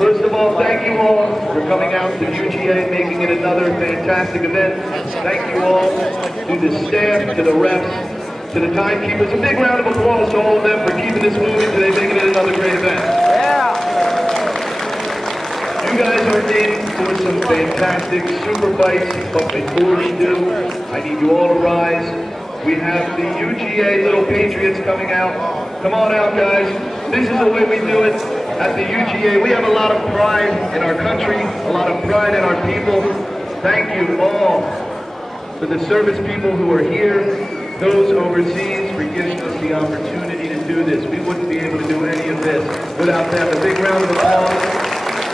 First of all, thank you all for coming out to UGA, making it another fantastic event. Thank you all, to the staff, to the refs, to the timekeepers. A big round of applause to all of them for keeping this moving today, making it another great event. Yeah. You guys are in for some fantastic super fights, but before we do, I need you all to rise. We have the UGA Little Patriots coming out. Come on out, guys. This is the way we do it at the UGA. We have a lot of pride in our country, a lot of pride in our people. Thank you all for the service people who are here, those overseas for giving us the opportunity to do this. We wouldn't be able to do any of this without them. A big round of applause.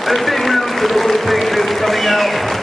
And a big round for the Little Patriots coming out.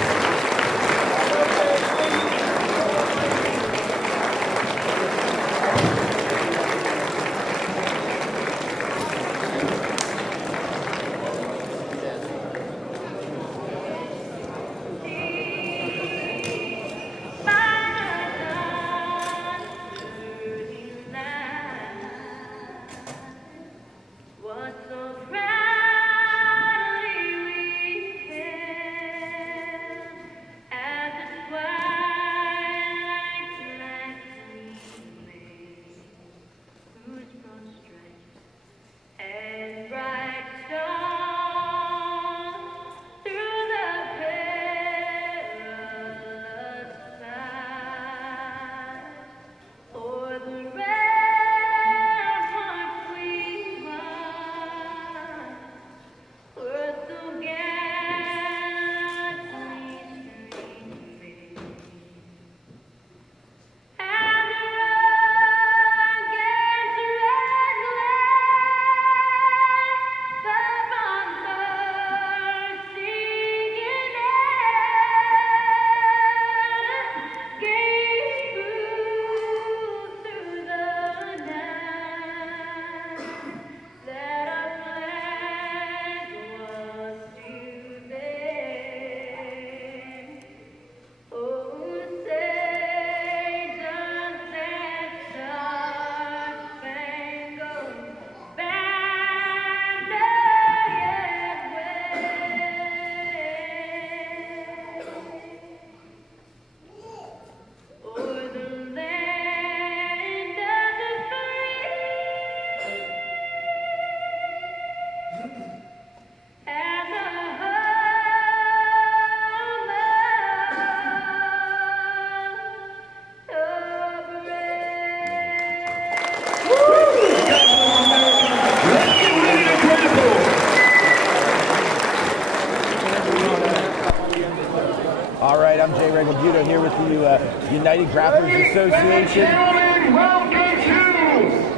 Here with the United Grapplers Association. Gentlemen, welcome to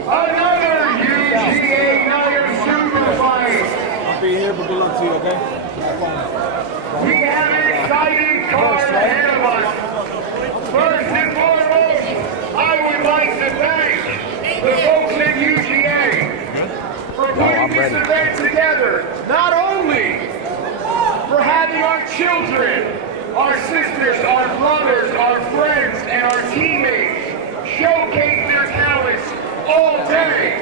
another UGA Night Super Fight. I'll be here, but good luck to you, okay? We have an exciting card ahead of us. First and foremost, I would like to thank the folks at UGA for putting this event together. Not only for having our children, our sisters, our brothers, our friends, and our teammates showcase their talents all day,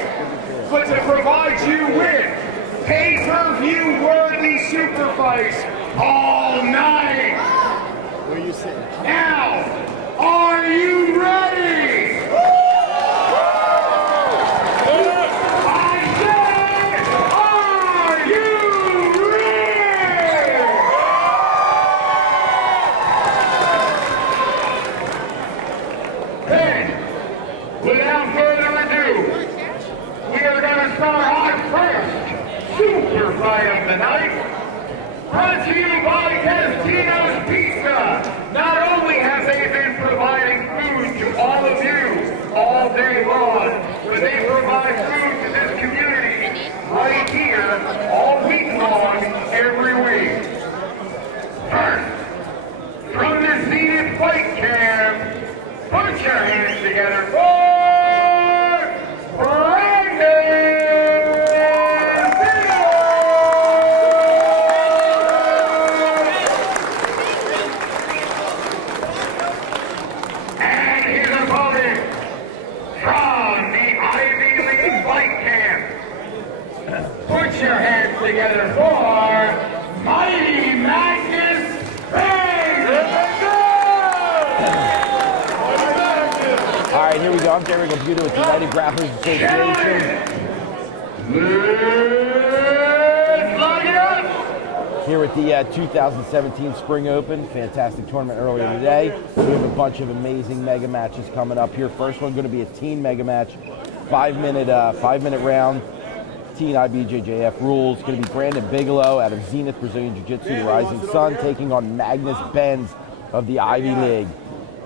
but to provide you with pay-per-view worthy super fights all night. Where are you sitting? Now, are you ready? Without further ado, we are going to start our first super fight of the night. Brought to you by Testino's Pizza. Not only have they been providing food to all of you all day long, but they provide food to this community right here all week long, every week. First, from the seated fight cam, put your hands together for together for Mighty Magnus Bang! All right, here we go. I'm Jerry Computer with United Grapplers Association. Here at the 2017 Spring Open, fantastic tournament earlier today. We have a bunch of amazing mega matches coming up here. First one going to be a teen mega match, 5-minute round. Teen IBJJF rules. Going to be Brandon Bigelow out of Zenith Brazilian Jiu-Jitsu, the Rising Sun, taking on Magnus Benz of the Ivy League.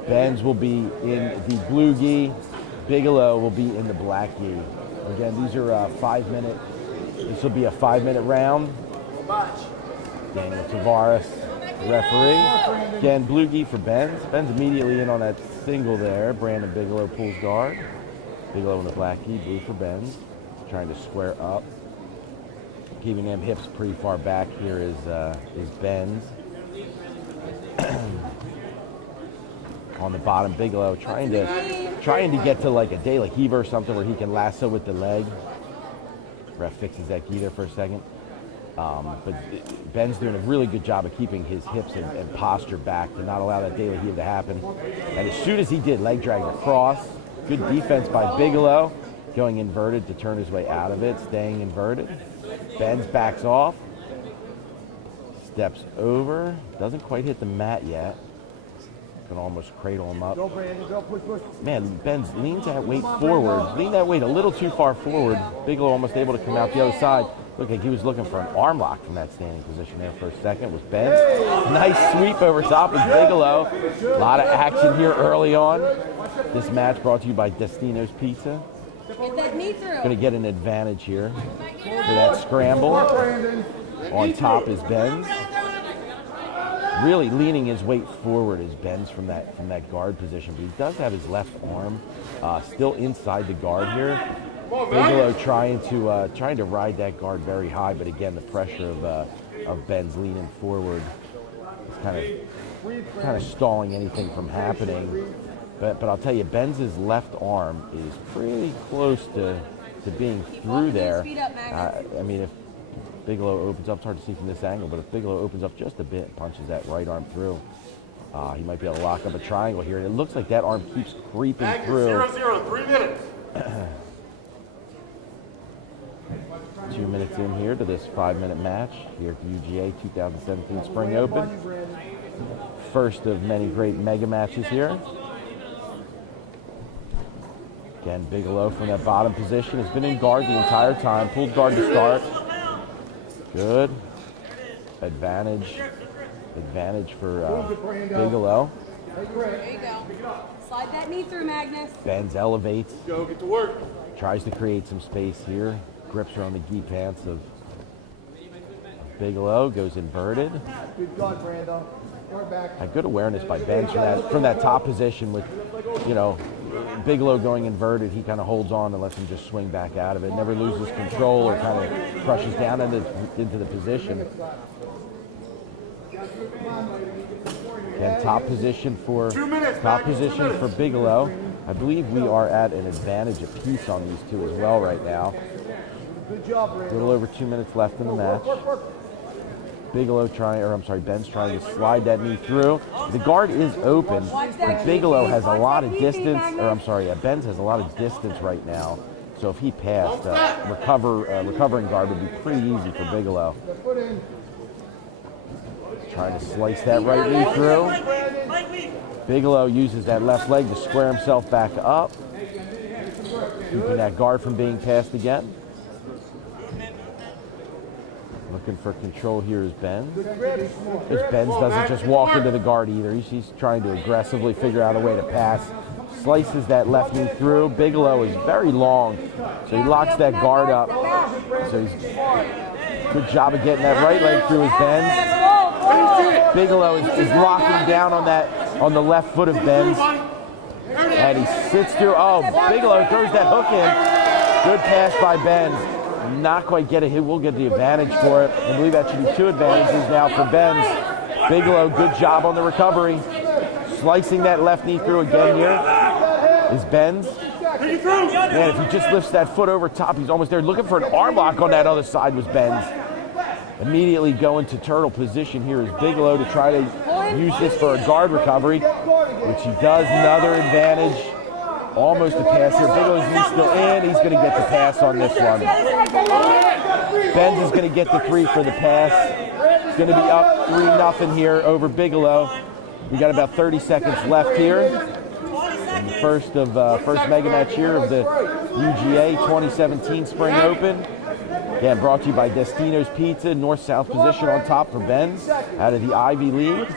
Benz will be in the blue gi. Bigelow will be in the black gi. Again, these are 5-minute. This will be a 5-minute round. Daniel Tavares, referee. Again, blue gi for Benz. Benz immediately in on that single there. Brandon Bigelow pulls guard. Bigelow in the black gi, blue for Benz. Trying to square up. Keeping them hips pretty far back here is Benz. On the bottom, Bigelow trying to get to like a De La Riva or something where he can lasso with the leg. Ref fixes that gi there for a second. But Ben's doing a really good job of keeping his hips and posture back to not allow that De La Riva to happen. And as soon as he did, leg drag across. Good defense by Bigelow. Going inverted to turn his way out of it, staying inverted. Benz backs off. Steps over. Doesn't quite hit the mat yet. Can almost cradle him up. Man, Benz leans that weight forward. Lean that weight a little too far forward. Bigelow almost able to come out the other side. Looked like he was looking for an arm lock from that standing position there for a second with Benz. Nice sweep over top of Bigelow. A lot of action here early on. This match brought to you by Destino's Pizza. Get that knee through. Going to get an advantage here for that scramble. On top is Benz. Really leaning his weight forward is Benz from that guard position, but he does have his left arm still inside the guard here. Bigelow trying to ride that guard very high, but again the pressure of Benz leaning forward is kind of stalling anything from happening. But I'll tell you, Benz's left arm is pretty close to being through there. I mean, if Bigelow opens up, it's hard to see from this angle, but if Bigelow opens up just a bit and punches that right arm through, he might be able to lock up a triangle here. And it looks like that arm keeps creeping through. 0-0, 3 minutes. 2 minutes in here to this 5-minute match here at the UGA 2017 Spring Open. First of many great mega matches here. Again, Bigelow from that bottom position has been in guard the entire time. Pulled guard to start. Good. Advantage for Bigelow. There you go. Slide that knee through, Magnus. Benz elevates. Go, get to work. Tries to create some space here. Grips around the gi pants of Bigelow. Goes inverted. Good God, Brando. A good awareness by Benz from that top position with, Bigelow going inverted. He kind of holds on and lets him just swing back out of it. Never loses control or kind of crushes down into the position. And top position for Bigelow. I believe we are at an advantage apiece on these two as well right now. A little over 2 minutes left in the match. Ben's trying to slide that knee through. The guard is open, but Bigelow has a lot of distance, Benz has a lot of distance right now. So if he passed, recovering guard would be pretty easy for Bigelow. Trying to slice that right knee through. Bigelow uses that left leg to square himself back up, keeping that guard from being passed again. Looking for control here is Benz. Benz doesn't just walk into the guard either. He's trying to aggressively figure out a way to pass. Slices that left knee through. Bigelow is very long, so he locks that guard up. So he's good job of getting that right leg through his Benz. Bigelow is locking down on the left foot of Benz. And he sits through. Oh, Bigelow throws that hook in. Good pass by Benz. Not quite get it. He will get the advantage for it. I believe that should be 2 advantages now for Benz. Bigelow, good job on the recovery. Slicing that left knee through again here is Benz. Man, if he just lifts that foot over top, he's almost there. Looking for an arm lock on that other side was Benz. Immediately go into turtle position here is Bigelow to try to use this for a guard recovery, which he does. Another advantage. Almost a pass here. Bigelow's knee still in. He's going to get the pass on this one. Benz is going to get the 3 for the pass. It's going to be up 3-0 here over Bigelow. We got about 30 seconds left here. In the first mega match here of the UGA 2017 Spring Open. Again, brought to you by Destino's Pizza, north-south position on top for Benz out of the Ivy League.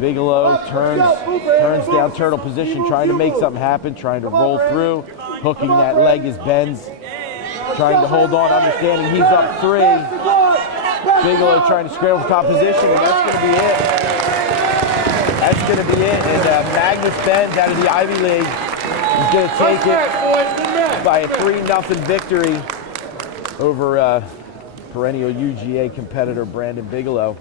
Bigelow turns down turtle position, trying to make something happen, trying to roll through. Hooking that leg is Benz, trying to hold on, understanding he's up 3. Bigelow trying to scramble for top position, and that's going to be it. That's going to be it. And Magnus Benz out of the Ivy League is going to take it by a 3-0 victory over perennial UGA competitor Brandon Bigelow.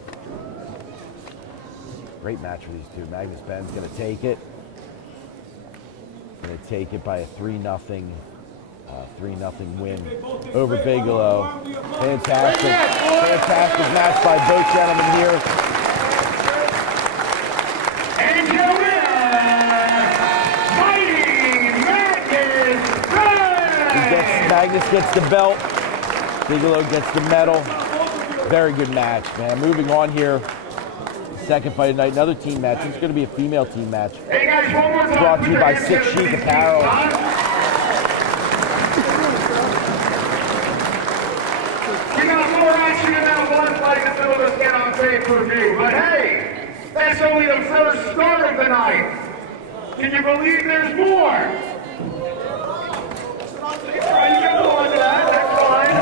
Great match for these two. Magnus Ben's going to take it. Going to take it by a 3-0 win over Bigelow. Fantastic match by both gentlemen here. And your winner, fighting Magnus gets the belt. Bigelow gets the medal. Very good match, man. Moving on here. Second fight of the night, another team match. It's going to be a female team match. Hey guys, one more time. Brought to you by Six Chic Apparel. We got more action in that one fight until this get on pay-per-view. But hey, that's only the first start of the night. Can you believe there's more? You can go on to that. That's fine.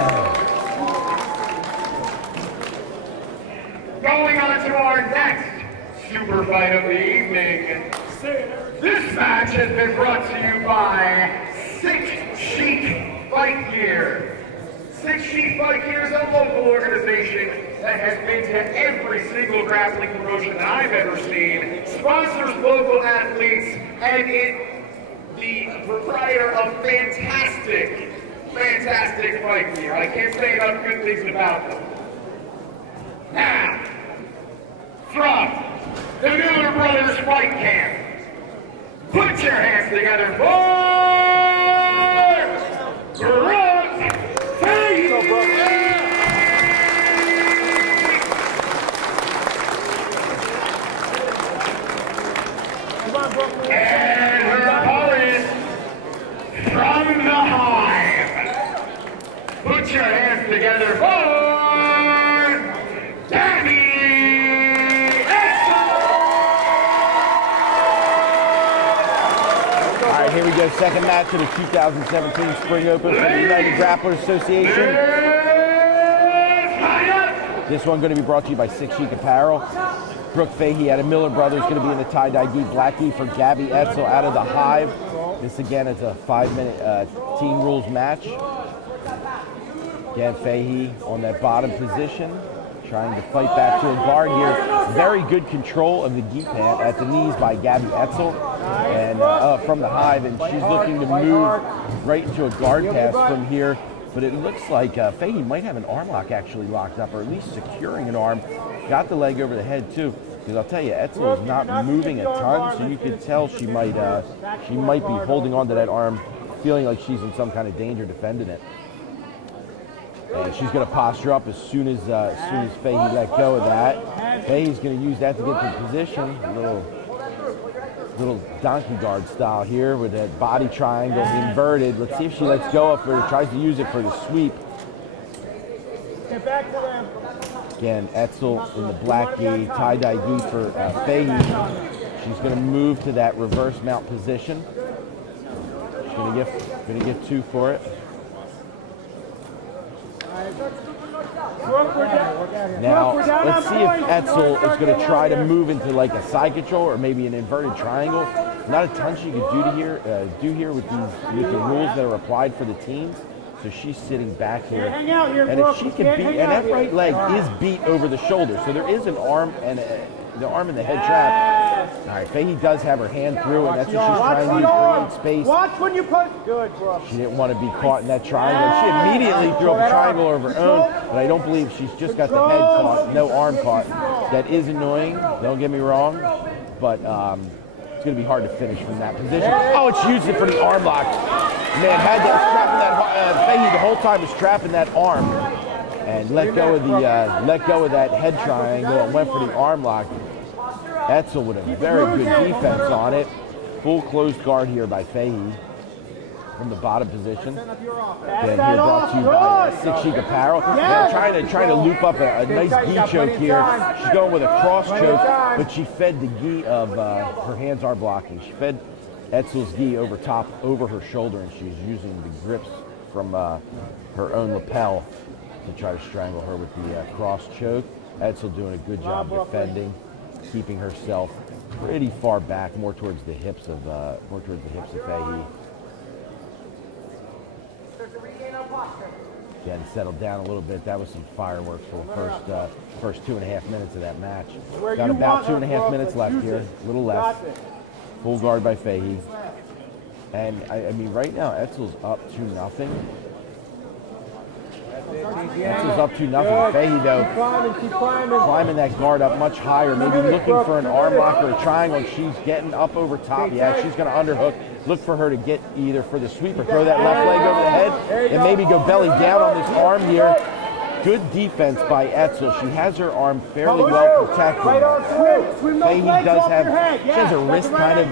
Going on to our next super fight of the evening. This match has been brought to you by Six Chic Fight Gear. Six Chic Fight Gear is a local organization that has been to every single grappling promotion that I've ever seen, sponsors local athletes, and the proprietor of fantastic fight gear. I can't say enough good things about them. Now, from the Miller Brothers Fight Camp, put your hands together for Brooke Faye! And her opponent from the Hive, put your hands together for Danny! Here we go, second match of the 2017 Spring Open for the United Grapplers Association. This one going to be brought to you by Six Chic Apparel. Brooke Fahey out of Miller Brothers going to be in the tie-dye gi black gi for Gabby Etzel out of the Hive. This again is a 5-minute team rules match. Again, Fahey on that bottom position, trying to fight back to a guard here. Very good control of the gi pant at the knees by Gabby Etzel. And from the Hive, and she's looking to move right into a guard pass from here, but it looks like Fahey might have an arm lock actually locked up, or at least securing an arm. Got the leg over the head too, because I'll tell you, Etzel is not moving a ton, so you could tell she might be holding on to that arm, feeling like she's in some kind of danger defending it. And she's going to posture up as soon as Fahey let go of that. Fahey's going to use that to get to position, little donkey guard style here with that body triangle inverted. Let's see if she lets go of it or tries to use it for the sweep. Get back to them. Again, Etzel in the black gi, tie-dye gi for Fahey. She's going to move to that reverse mount position. She's going to get 2 for it. Now, let's see if Etzel is going to try to move into like a side control or maybe an inverted triangle. Not a ton she could do here with the rules that are applied for the teams. So she's sitting back here, and if she can beat, and that right leg is beat over the shoulder, so there is an arm and the arm in the head trap. All right, Fahey does have her hand through, and that's what she's Watch trying the to arm. create space. Watch when you put. Good, bro. She didn't want to be caught in that triangle. She immediately threw up a triangle of her own, but I don't believe she's just got the head caught, no arm caught. That is annoying, don't get me wrong, but it's going to be hard to finish from that position. Oh, and she used it for the arm lock. Man, had that strapping that, Fahey the whole time was trapping that arm and let go of that head triangle and went for the arm lock. Etzel with a very good defense on it. Full closed guard here by Fahey from the bottom position. Then here brought to you by Six Chic Apparel. Now trying to loop up a nice gi choke here. She's going with a cross choke, but she fed the gi of her hands are blocking. She fed Etzel's gi over her shoulder, and she's using the grips from her own lapel to try to strangle her with the cross choke. Etzel doing a good job defending, keeping herself pretty far back, more towards the hips of Fahey. Again, settled down a little bit. That was some fireworks for the first 2.5 minutes of that match. Got about 2.5 minutes left here, a little less. Full guard by Fahey. And I mean, right now, Etzel's up 2-0. Etzel's up 2-0. Fahey, though, climbing that guard up much higher, maybe looking for an arm lock or a triangle, and she's getting up over top. Yeah, she's going to underhook. Look for her to get either for the sweep or throw that left leg over the head and maybe go belly down on this arm here. Good defense by Etzel. She has her arm fairly well protected. Fahey does have, she has her wrist kind of,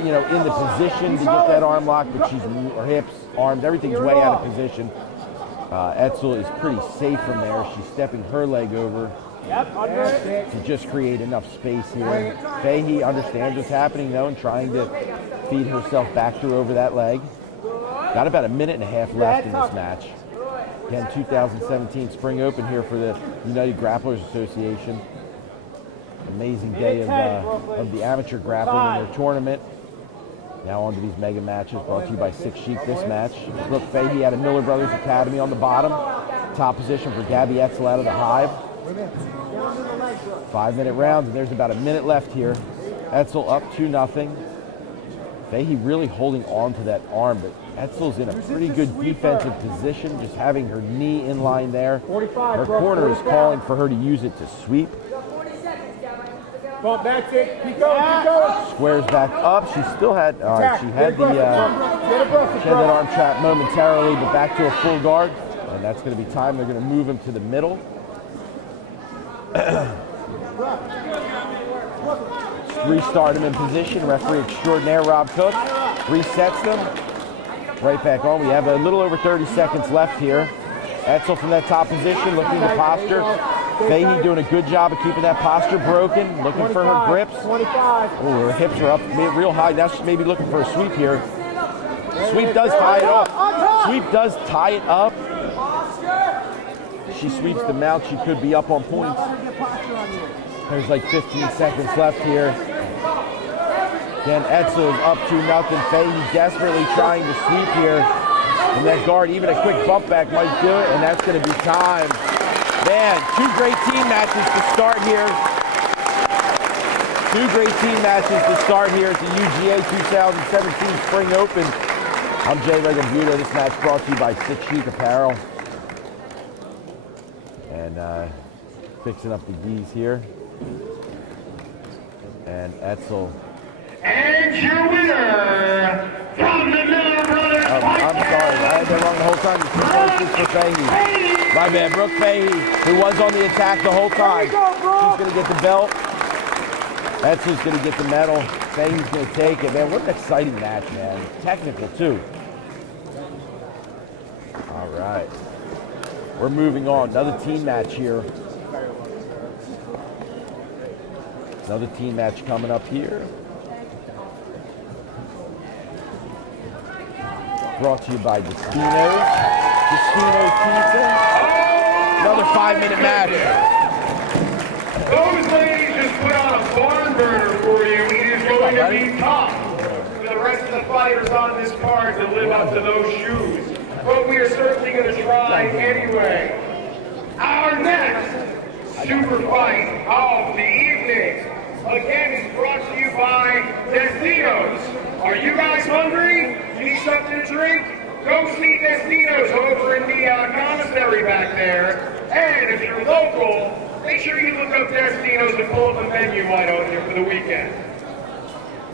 in the position to get that arm lock, but her hips, arms, everything's way out of position. Etzel is pretty safe from there. She's stepping her leg over to just create enough space here. Fahey understands what's happening though and trying to feed herself back through over that leg. Got about 1.5 minutes left in this match. Again, 2017 Spring Open here for the United Grapplers Association. Amazing day of the amateur grappling in their tournament. Now on to these mega matches brought to you by Six Chic. This match, Brooke Fahey out of Miller Brothers Academy on the bottom. Top position for Gabby Etzel out of the Hive. 5-minute rounds, and there's about 1 minute left here. Etzel up 2-0. Fahey really holding on to that arm, but Etzel's in a pretty good defensive position, just having her knee in line there. Her corner is calling for her to use it to sweep. That's it. Keep going, keep going. Squares back up. She still had, all right, she had that arm trap momentarily, but back to a full guard. And that's going to be time. They're going to move him to the middle. Restart him in position. Referee extraordinaire Rob Cook resets them. Right back on. We have a little over 30 seconds left here. Etzel from that top position, looking to posture. Fahey doing a good job of keeping that posture broken, looking for her grips. Oh, her hips are up real high. Now she's maybe looking for a sweep here. Sweep does tie it up. Sweep does tie it up. She sweeps the mount. She could be up on points. There's like 15 seconds left here. Again, Etzel is up 2-0. Fahey desperately trying to sweep here. And that guard, even a quick bump back might do it, and that's going to be time. Man, two great team matches to start here. Two great team matches to start here at the UGA 2017 Spring Open. I'm Jay Regambuto. This match brought to you by Six Chic Apparel. And fixing up the geese here. And Etzel. And your winner from the Miller Brothers. I'm sorry, I had that wrong the whole time. It's for Fahey. My bad, Brooke Fahey, who was on the attack the whole time. She's going to get the belt. Etzel's going to get the medal. Fahey's going to take it. Man, what an exciting match, man. Technical, too. All right. We're moving on. Another team match here. Another team match coming up here. Brought to you by Destino's. Destino's Pizza. Another 5-minute match. Those ladies just put on a barn burner for you. It is going to be tough for the rest of the fighters on this card to live up to those shoes. But we are certainly going to try anyway. Our next super fight of the evening, again, is brought to And if you're local, make sure you look up Destino's and pull up a menu wide open here for the weekend.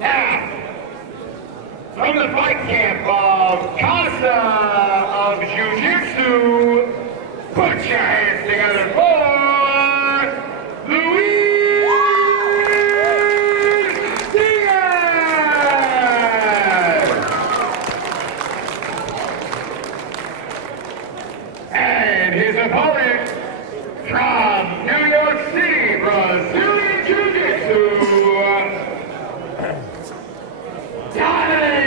Now, from the fight camp of Casa of Jiu-Jitsu, put your hands together for Luis Diaz! And his opponent from New York City, Brazilian Jiu-Jitsu, Dante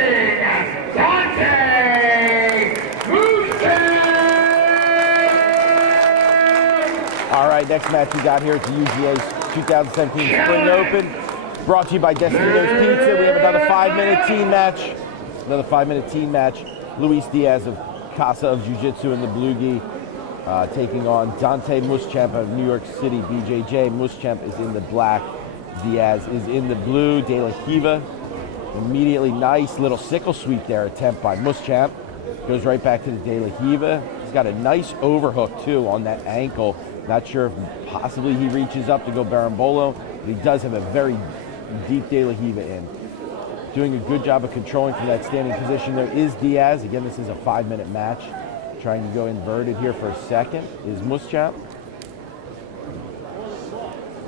Mustaine! All right, next match we got here at the UGA 2017 Spring Open. Brought to you by Destino's Pizza. We have another 5-minute team match. Another 5-minute team match. Luis Diaz of Casa of Jiu-Jitsu in the blue gi, taking on Dante Mustaine of New York City, BJJ. Mustaine is in the black. Diaz is in the blue. De La Riva. Immediately nice little sickle sweep there attempt by Mustaine. Goes right back to the De La Riva. He's got a nice overhook too on that ankle. Not sure if possibly he reaches up to go Berimbolo, but he does have a very deep De La Riva in. Doing a good job of controlling from that standing position. There is Diaz. Again, this is a 5-minute match. Trying to go inverted here for a second is Mustaine.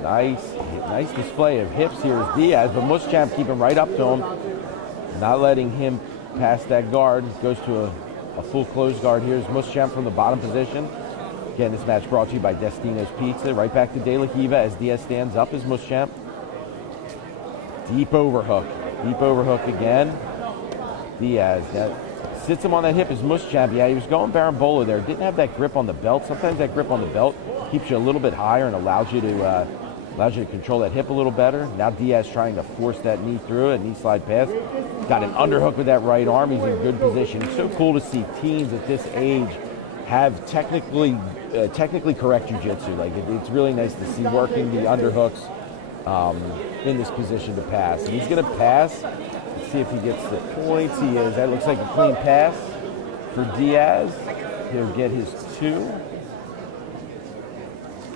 Nice display of hips here is Diaz, but Mustaine keeping right up to him, not letting him pass that guard. Goes to a full close guard here is Mustaine from the bottom position. Again, this match brought to you by Destino's Pizza. Right back to De La Riva as Diaz stands up as Mustaine. Deep overhook again. Diaz, that sits him on that hip as Mustaine. Yeah, he was going Berimbolo there. Didn't have that grip on the belt. Sometimes that grip on the belt keeps you a little bit higher and allows you to control that hip a little better. Now Diaz trying to force that knee through it, knee slide pass. Got an underhook with that right arm. He's in good position. It's so cool to see teams at this age have technically correct jiu-jitsu. Like it's really nice to see working the underhooks in this position to pass. And he's going to pass. Let's see if he gets the points. He is. That looks like a clean pass for Diaz. He'll get his 2.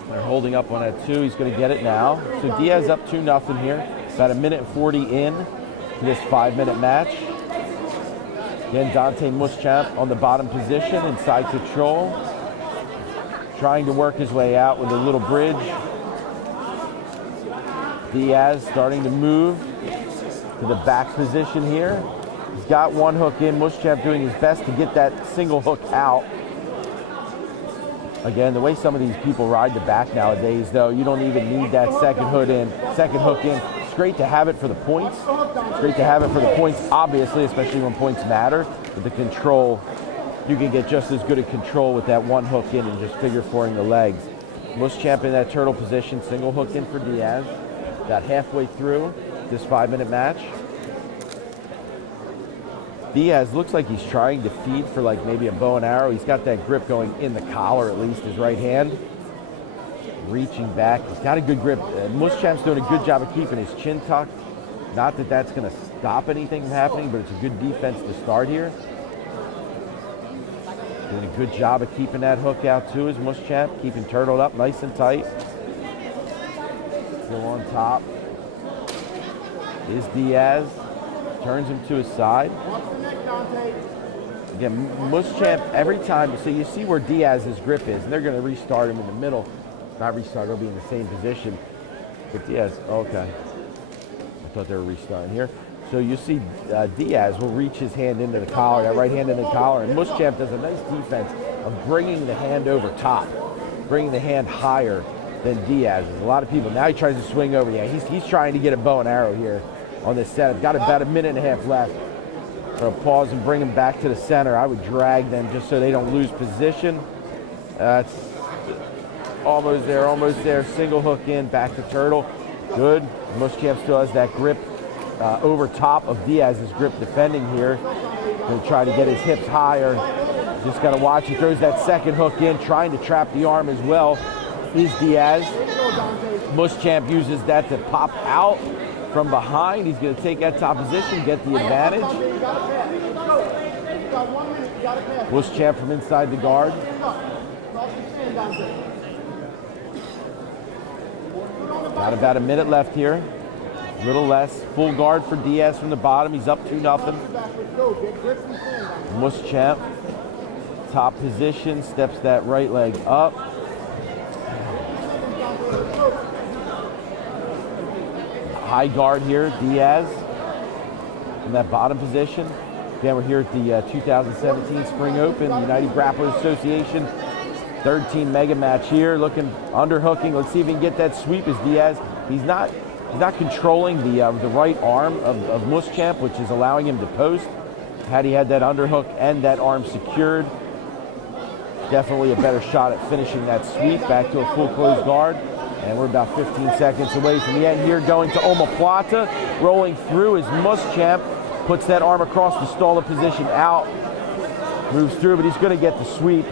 They're holding up on that 2. He's going to get it now. So Diaz up 2-0 here. About 1:40 in to this 5-minute match. Again, Dante Mustaine on the bottom position, inside control. Trying to work his way out with a little bridge. Diaz starting to move to the back position here. He's got one hook in. Mustaine doing his best to get that single hook out. Again, the way some of these people ride the back nowadays, though, you don't even need that second hook in. It's great to have it for the points. Obviously, especially when points matter. But the control, you can get just as good a control with that one hook in and just figure fouring the legs. Mustaine in that turtle position, single hook in for Diaz. Got halfway through this 5-minute match. Diaz looks like he's trying to feed for like maybe a bow and arrow. He's got that grip going in the collar, at least his right hand. Reaching back, he's got a good grip. Mustaine's doing a good job of keeping his chin tucked. Not that that's going to stop anything from happening, but it's a good defense to start here. Doing a good job of keeping that hook out too is Mustaine, keeping turtled up nice and tight. Still on top is Diaz. Turns him to his side. Again, Mustaine every time, so you see where Diaz's grip is, and they're going to restart him in the middle. Not restart, he'll be in the same position. But Diaz, okay. I thought they were restarting here. So you see Diaz will reach his hand into the collar, that right hand into the collar, and Mustaine does a nice defense of bringing the hand over top, bringing the hand higher than Diaz. There's a lot of people, now he tries to swing over. Yeah, he's trying to get a bow and arrow here on this setup. Got about 1.5 minutes left. So pause and bring them back to the center. I would drag them just so they don't lose position. That's almost there. Single hook in, back to turtle. Good. Mustaine still has that grip over top of Diaz's grip defending here. Going to try to get his hips higher. Just got to watch. He throws that second hook in, trying to trap the arm as well. Is Diaz. Mustaine uses that to pop out from behind. He's going to take that top position, get the advantage. Mustaine from inside the guard. Got about a minute left here. A little less. Full guard for Diaz from the bottom. He's up 2-0. Muschamp, top position, steps that right leg up. High guard here, Diaz in that bottom position. Again, we're here at the 2017 Spring Open, United Grapplers Association. Third team mega match here, looking underhooking. Let's see if he can get that sweep as Diaz. He's not controlling the right arm of Muschamp, which is allowing him to post. Had he had that underhook and that arm secured, definitely a better shot at finishing that sweep. Back to a full closed guard. And we're about 15 seconds away from the end here, going to omoplata. Rolling through as Muschamp puts that arm across to stall the position out. Moves through, but he's going to get the sweep.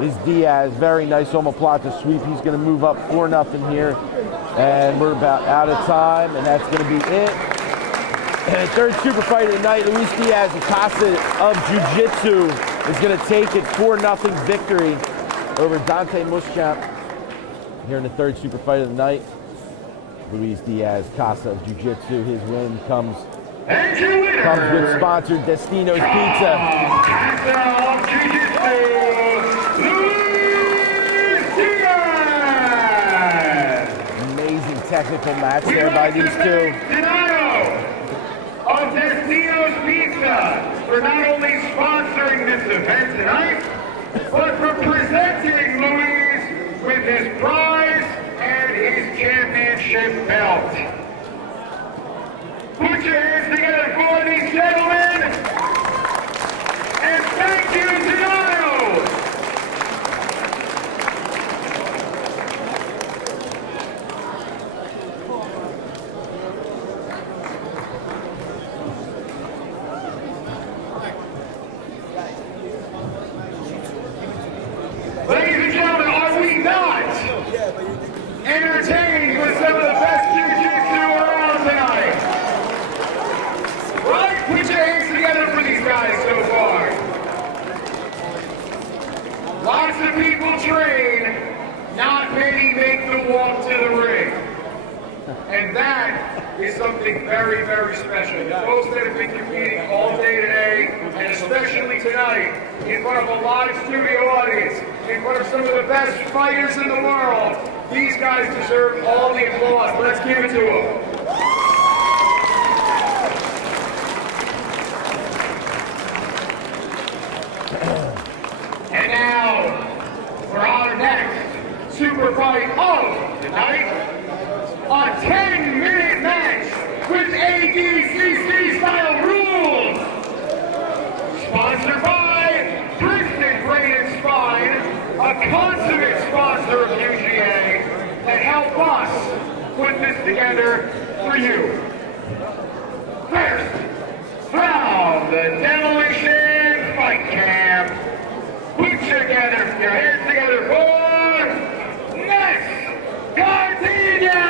Is Diaz, very nice omoplata sweep. He's going to move up 4-0 here. And we're about out of time, and that's going to be it. And third super fight of the night, Luis Diaz, the Casa of Jiu-Jitsu, is going to take it 4-0 victory over Dante Muschamp here in the third super fight of the night. Luis Diaz, Casa of Jiu-Jitsu, his win comes with sponsor Destino's Pizza. Casa of Jiu-Jitsu, Luis Diaz. Amazing technical match there by these two. Of Destino's Pizza for not only sponsoring this event tonight, but for presenting Luis with his prize and his championship belt. Put your hands together for these gentlemen, and thank you, Donato! Ladies and gentlemen, are we not entertained with some of the best jiu-jitsu around tonight? Right? Put your hands together for these guys so far. Lots of people train, not many make the walk to the ring. And that is something very, very special. The folks that have been competing all day today, and especially tonight, in front of a live studio audience, in front of some of the best fighters in the world, these guys deserve all the applause. Let's give it to them. And now, for our next super fight of the night, a 10-minute match with ADCC style rules. Sponsored by Bristol Brain & Spine, a consummate sponsor of UGA that help us put this together for you. First, from the Demolition Fight Camp, put your hands together for Ness Gardenia!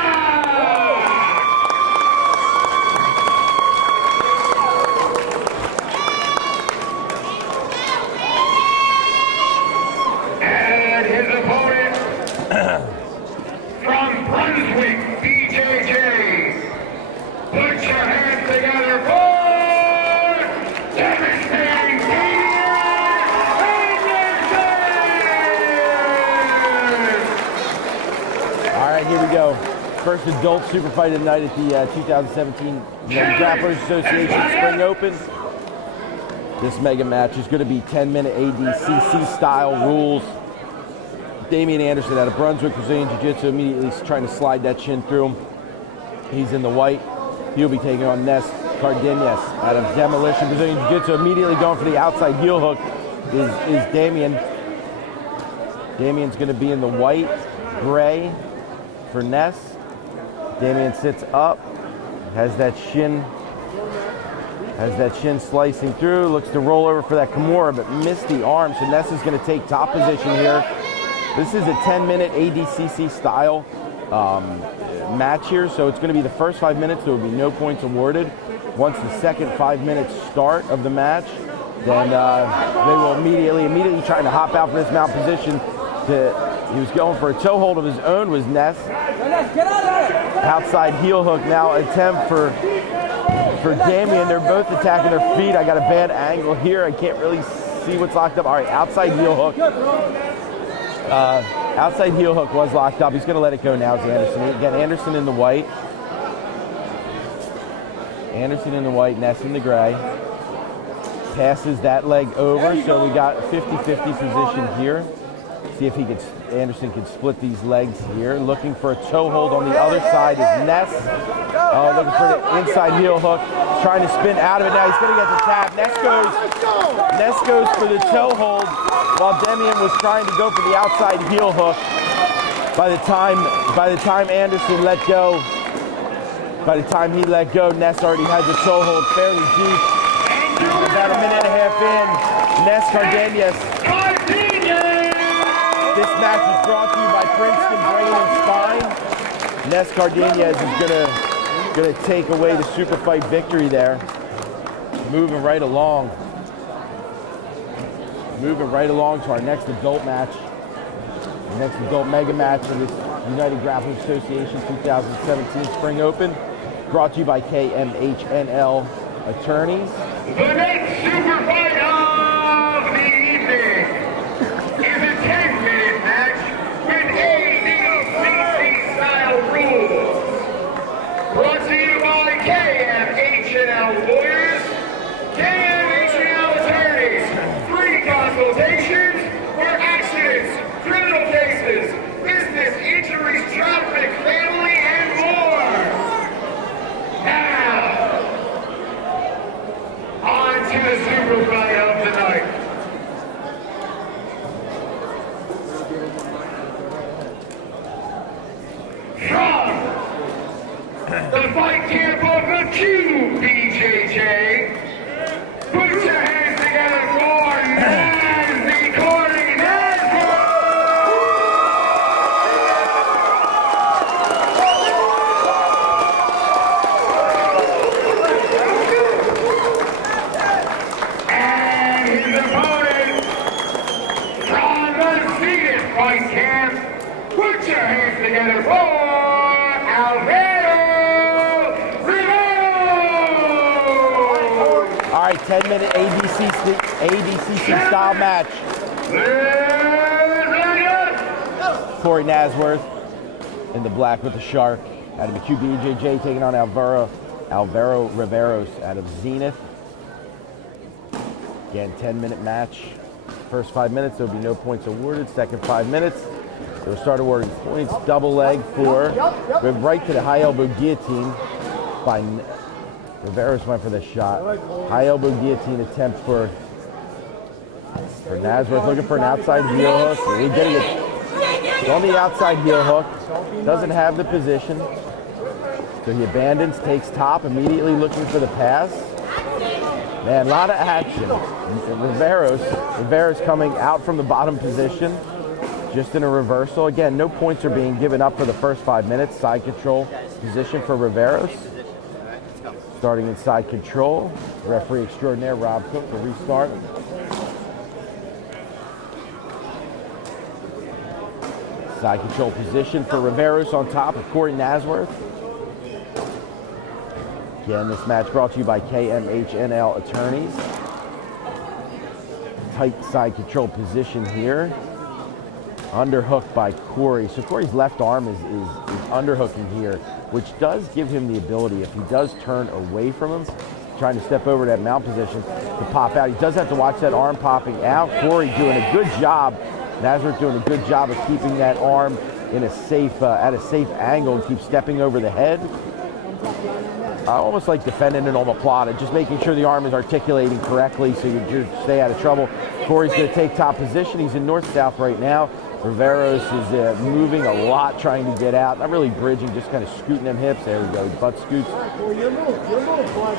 From Brunswick, BJJ, put your hands together for devastating Anderson! All right, here we go. First adult super fight of the night at the 2017 United Grapplers Association Spring Open. This mega match is going to be 10-minute ADCC style rules. Damian Anderson out of Brunswick, Brazilian Jiu-Jitsu, immediately trying to slide that shin through him. He's in the white. He'll be taking on Ness Cardenas out of Demolition, Brazilian Jiu-Jitsu. Immediately going for the outside heel hook is Damian. Damian's going to be in the white, gray for Ness. Damian sits up, has that shin slicing through, looks to roll over for that Kimura, but missed the arm, so Ness is going to take top position here. This is a 10-minute ADCC style match here, so it's going to be the first 5 minutes. There will be no points awarded. Once the second 5 minutes start of the match, then they will immediately trying to hop out from this mount position to He was going for a toe hold of his own, was Ness. Outside heel hook now, attempt for Damian. They're both attacking their feet. I got a bad angle here. I can't really see what's locked up. All right, outside heel hook. Outside heel hook was locked up. He's going to let it go now. It's Anderson. Again, Anderson in the white. Anderson in the white, Ness in the gray. Passes that leg over, so we got 50-50 position here. See if Anderson can split these legs here. Looking for a toe hold on the other side is Ness. Looking for the inside heel hook. Trying to spin out of it now. He's going to get the tap. Ness goes for the toe hold while Damian was trying to go for the outside heel hook. By the time Anderson let go, by the time he let go, Ness already had the toe hold fairly deep. About a minute and a half in, Ness Cardenas. This match is brought to you by Princeton Brain and Spine. Ness Cardenas is gonna take away the super fight victory there. Moving right along to our next adult match. The next adult mega match for this United Grappling Association 2017 Spring Open. Brought to you by KMHNL Attorneys. The next super fight of the evening is a 10-minute match with ADCC style rules. Brought to you by KMHNL Lawyers, KMHNL Attorneys. Free consultations for accidents, criminal cases, business injuries, traffic, family, and more. Now, on to the super fight of the night. From the fight camp of the QBJJ, put your hands together for Nasty Corey Nasbro! And his opponent from the Zenith fight camp, put your hands together for Alvaro Rivero! All right, 10-minute ADCC style match. Corey Nasworth in the black with the shark out of the QBJJ, taking on Alvaro Riveros out of Zenith. Again, 10-minute match. First 5 minutes, there'll be no points awarded. Second 5 minutes, they'll start awarding points. Double leg for right to the high elbow guillotine by Riveros went for the shot. High elbow guillotine attempt for Nasworth, looking for an outside heel hook. Really getting it on the outside heel hook. Doesn't have the position. So he abandons, takes top, immediately looking for the pass. Man, a lot of action. Riveros coming out from the bottom position, just in a reversal. Again, no points are being given up for the first 5 minutes. Side control position for Riveros. Starting in side control. Referee extraordinaire Rob Cook to restart. Side control position for Riveros on top of Corey Nasworth. Again, this match brought to you by KMHNL Attorneys. Tight side control position here. Underhook by Corey. So Corey's left arm is underhooking here, which does give him the ability, if he does turn away from him, trying to step over that mount position, to pop out. He does have to watch that arm popping out. Corey doing a good job. Nasworth doing a good job of keeping that arm in a safe, at a safe angle and keep stepping over the head. Almost like defending an omoplata, just making sure the arm is articulating correctly so you stay out of trouble. Corey's going to take top position. He's in north-south right now. Riveros is moving a lot, trying to get out. Not really bridging, just kind of scooting them hips. There we go, butt scoots.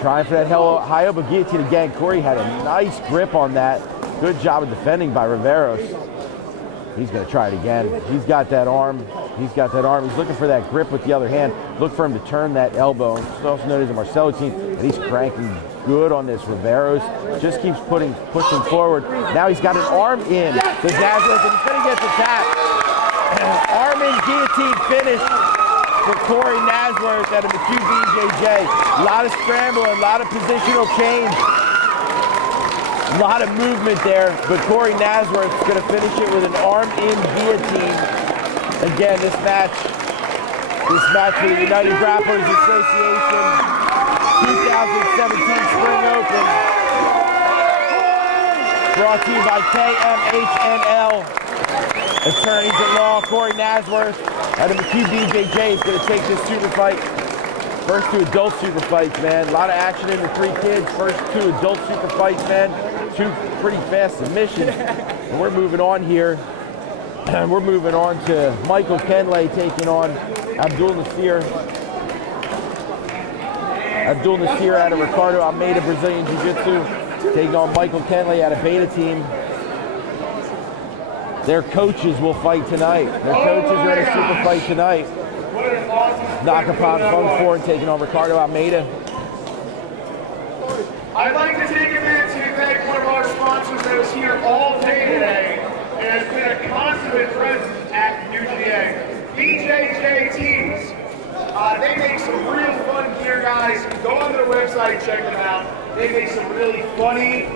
Trying for that high elbow guillotine again. Corey had a nice grip on that. Good job of defending by Riveros. He's going to try it again. He's got that arm. He's looking for that grip with the other hand. Look for him to turn that elbow. It's also known as a Marcelo team. And he's cranking good on this. Riveros just keeps pushing forward. Now he's got an arm in. The Nasworth, and he's going to get the tap. Armin guillotine finish for Corey Nasworth out of the QBJJ. A lot of scrambling, a lot of positional change. A lot of movement there, but Corey Nasworth is going to finish it with an arm-in guillotine. Again, this match for the United Grapplers Association 2017 Spring Open, brought to you by KMHNL. Attorneys at law, Corey Nasworth out of the QBJJ is going to take this super fight. First two adult super fights, man. A lot of action in the three kids. First two adult super fights, man. Two pretty fast submissions. And we're moving on here. We're moving on to Michael Kenley taking on Abdul Nasir. Abdul Nasir out of Ricardo Almeida Brazilian Jiu-Jitsu taking on Michael Kenley out of Beta Team. Their coaches will fight tonight. Their coaches are in a super fight tonight. Nakapon Fung taking on Ricardo Almeida. I'd like to take a minute to thank one of our sponsors that was here all day today and has been a consummate presence at UGA. BJJ Tees. They make some real fun gear, guys. Go on their website, check them out. They make some really funny,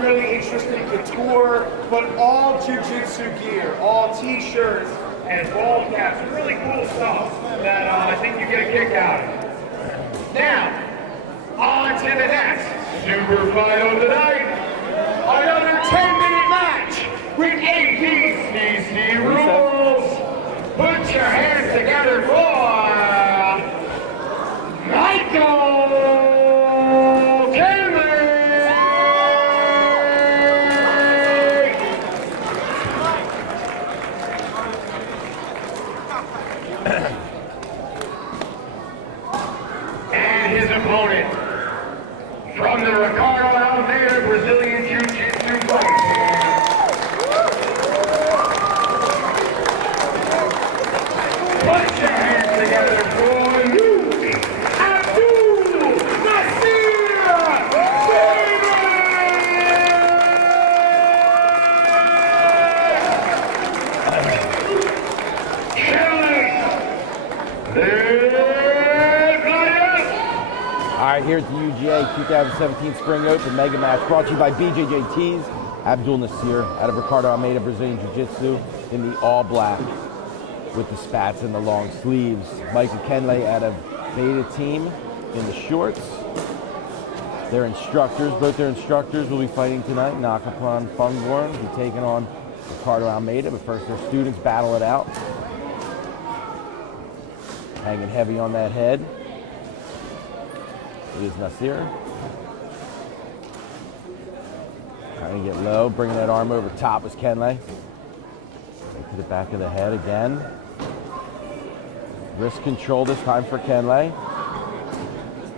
really interesting couture, but all jiu-jitsu gear, all t-shirts and ball caps, really cool stuff that I think you get a kick out of. Now, on to the next super fight of the night. Another 10-minute match with ABCC rules. Put your hands together for Michael Kenley. And his opponent from the Ricardo Almeida Brazilian Jiu-Jitsu fight. Put your hands together for you, Abdul Nasir All right, here at the UGA 2017 Spring Open Mega Match, brought to you by BJJ Tees. Abdul Nasir out of Ricardo Almeida Brazilian Jiu-Jitsu in the all black with the spats and the long sleeves. Michael Kenley out of Beta Team in the shorts. Their instructors, both their instructors will be fighting tonight. Nakapon Fungborn will be taking on Ricardo Almeida, but first their students battle it out. Hanging heavy on that head. It is Nasir. Trying to get low, bringing that arm over top is Kenley. Right to the back of the head again. Wrist control this time for Kenley.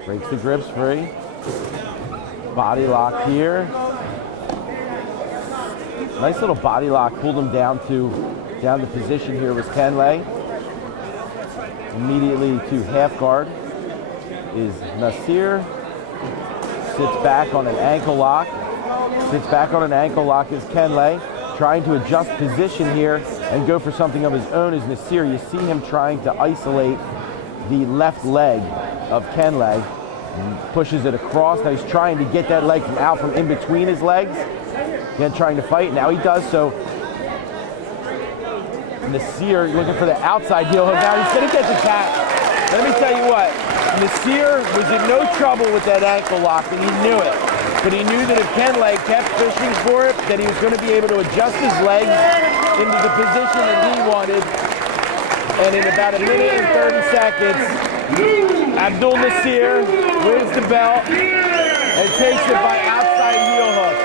Breaks the grips free. Body lock here. Nice little body lock, pulled him down to position here was Kenley. Immediately to half guard is Nasir. Sits back on an ankle lock. Sits back on an ankle lock is Kenley. Trying to adjust position here and go for something of his own is Nasir. You see him trying to isolate the left leg of Kenley. And pushes it across. Now he's trying to get that leg out from in between his legs. Again, trying to fight. Now he does so. Nasir looking for the outside heel hook. Now he's going to get the tap. Let me tell you what. Nasir was in no trouble with that ankle lock, and he knew it. But he knew that if Kenley kept fishing for it, that he was going to be able to adjust his legs into the position that he wanted. And in about a minute and 30 seconds, Abdul Nasir wins the belt and takes it by outside heel hook.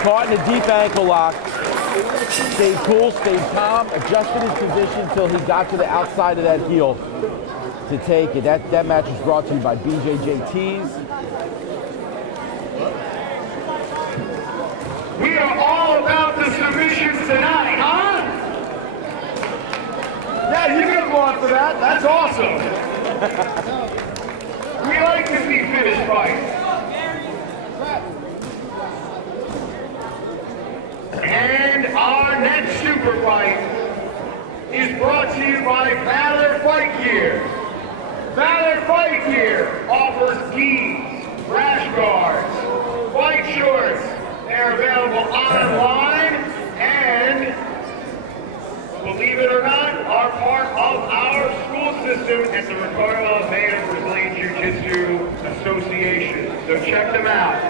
Caught in a deep ankle lock. Stayed cool, stayed calm, adjusted his position until he got to the outside of that heel to take it. That match is brought to you by BJJ Tees. We are all about the submissions tonight, huh? Yeah, you get one for that. That's awesome. We like to see finished fights. And our next Superfights is brought to you by Valor Fight Gear. Valor Fight Gear offers gis, rash guards, fight shorts. They're available online and, believe it or not, are part of our school system at the Ricardo Mayor Brazilian Jiu-Jitsu Association. So check them out.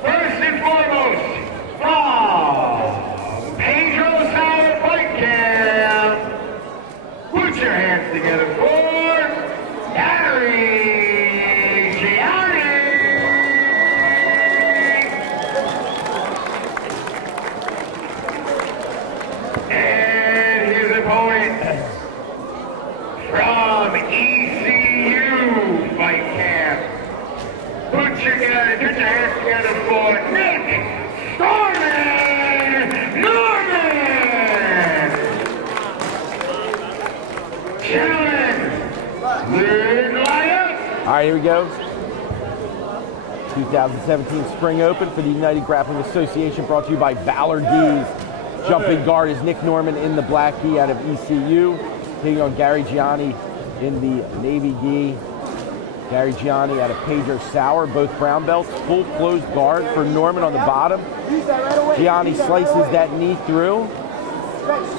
First and foremost, from Pedro Sauer Fight Camp, put your hands together for Gary Gianni. And his opponent from ECU Fight Camp, put your hands together for Nick Storman Norman. Challenge, Lynn Lyons. All right, here we go. 2017 Spring Open for the United Grappling Association, brought to you by Valor Gis. Jumping guard is Nick Norman in the black gi out of ECU, taking on Gary Gianni in the navy gi. Gary Gianni out of Pedro Sauer, both brown belts. Full closed guard for Norman on the bottom. Gianni slices that knee through.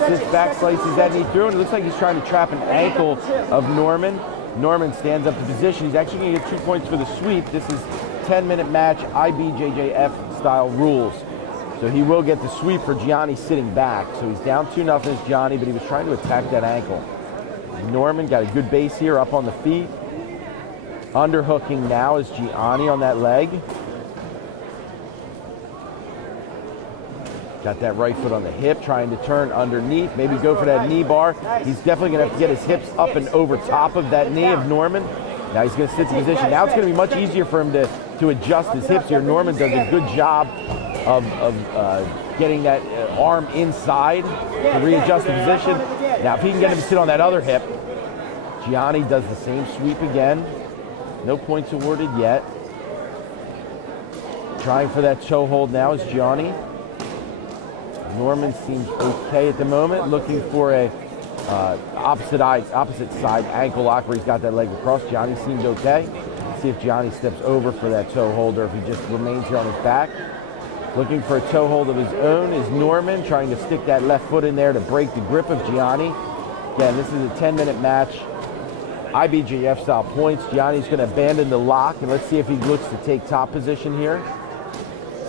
Sits back, slices that knee through, and it looks like he's trying to trap an ankle of Norman. Norman stands up to position. He's actually going to get 2 points for the sweep. This is 10-minute match, IBJJF style rules. So he will get the sweep for Gianni sitting back. So he's down 2-0 as Gianni, but he was trying to attack that ankle. Norman got a good base here, up on the feet. Underhooking now is Gianni on that leg. Got that right foot on the hip, trying to turn underneath, maybe go for that knee bar. He's definitely gonna have to get his hips up and over top of that knee of Norman. Now he's gonna sit to position. Now it's gonna be much easier for him to adjust his hips here. Norman does a good job of getting that arm inside to readjust the position. Now if he can get him to sit on that other hip, Gianni does the same sweep again. No points awarded yet. Trying for that toe hold now is Gianni. Norman seems okay at the moment, looking for a opposite side ankle lock where he's got that leg across. Gianni seems okay. Let's see if Gianni steps over for that toe hold or if he just remains here on his back. Looking for a toe hold of his own is Norman, trying to stick that left foot in there to break the grip of Gianni. Again, this is a 10-minute match. IBJJF style points. Gianni's going to abandon the lock, and let's see if he looks to take top position here.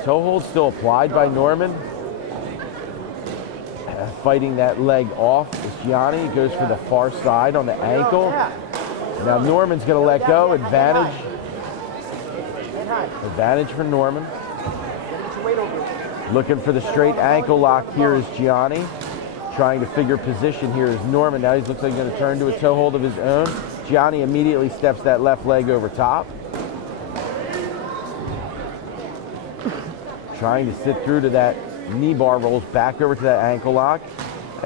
Toe hold still applied by Norman. Fighting that leg off is Gianni. He goes for the far side on the ankle. Now Norman's going to let go. Advantage for Norman. Looking for the straight ankle lock here is Gianni. Trying to figure position here is Norman. Now he looks like he's going to turn to a toe hold of his own. Gianni immediately steps that left leg over top. Trying to sit through to that knee bar, rolls back over to that ankle lock.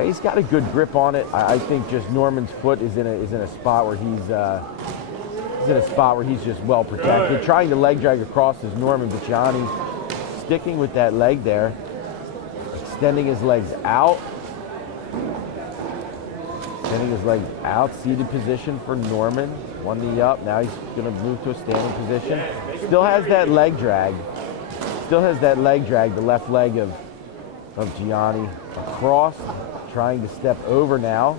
He's got a good grip on it. I think just Norman's foot is in a spot where he's just well protected. Trying to leg drag across is Norman, but Gianni's sticking with that leg there. Extending his legs out. Extending his legs out. Seated position for Norman. One knee up. Now he's going to move to a standing position. Still has that leg drag. The left leg of Gianni across. Trying to step over now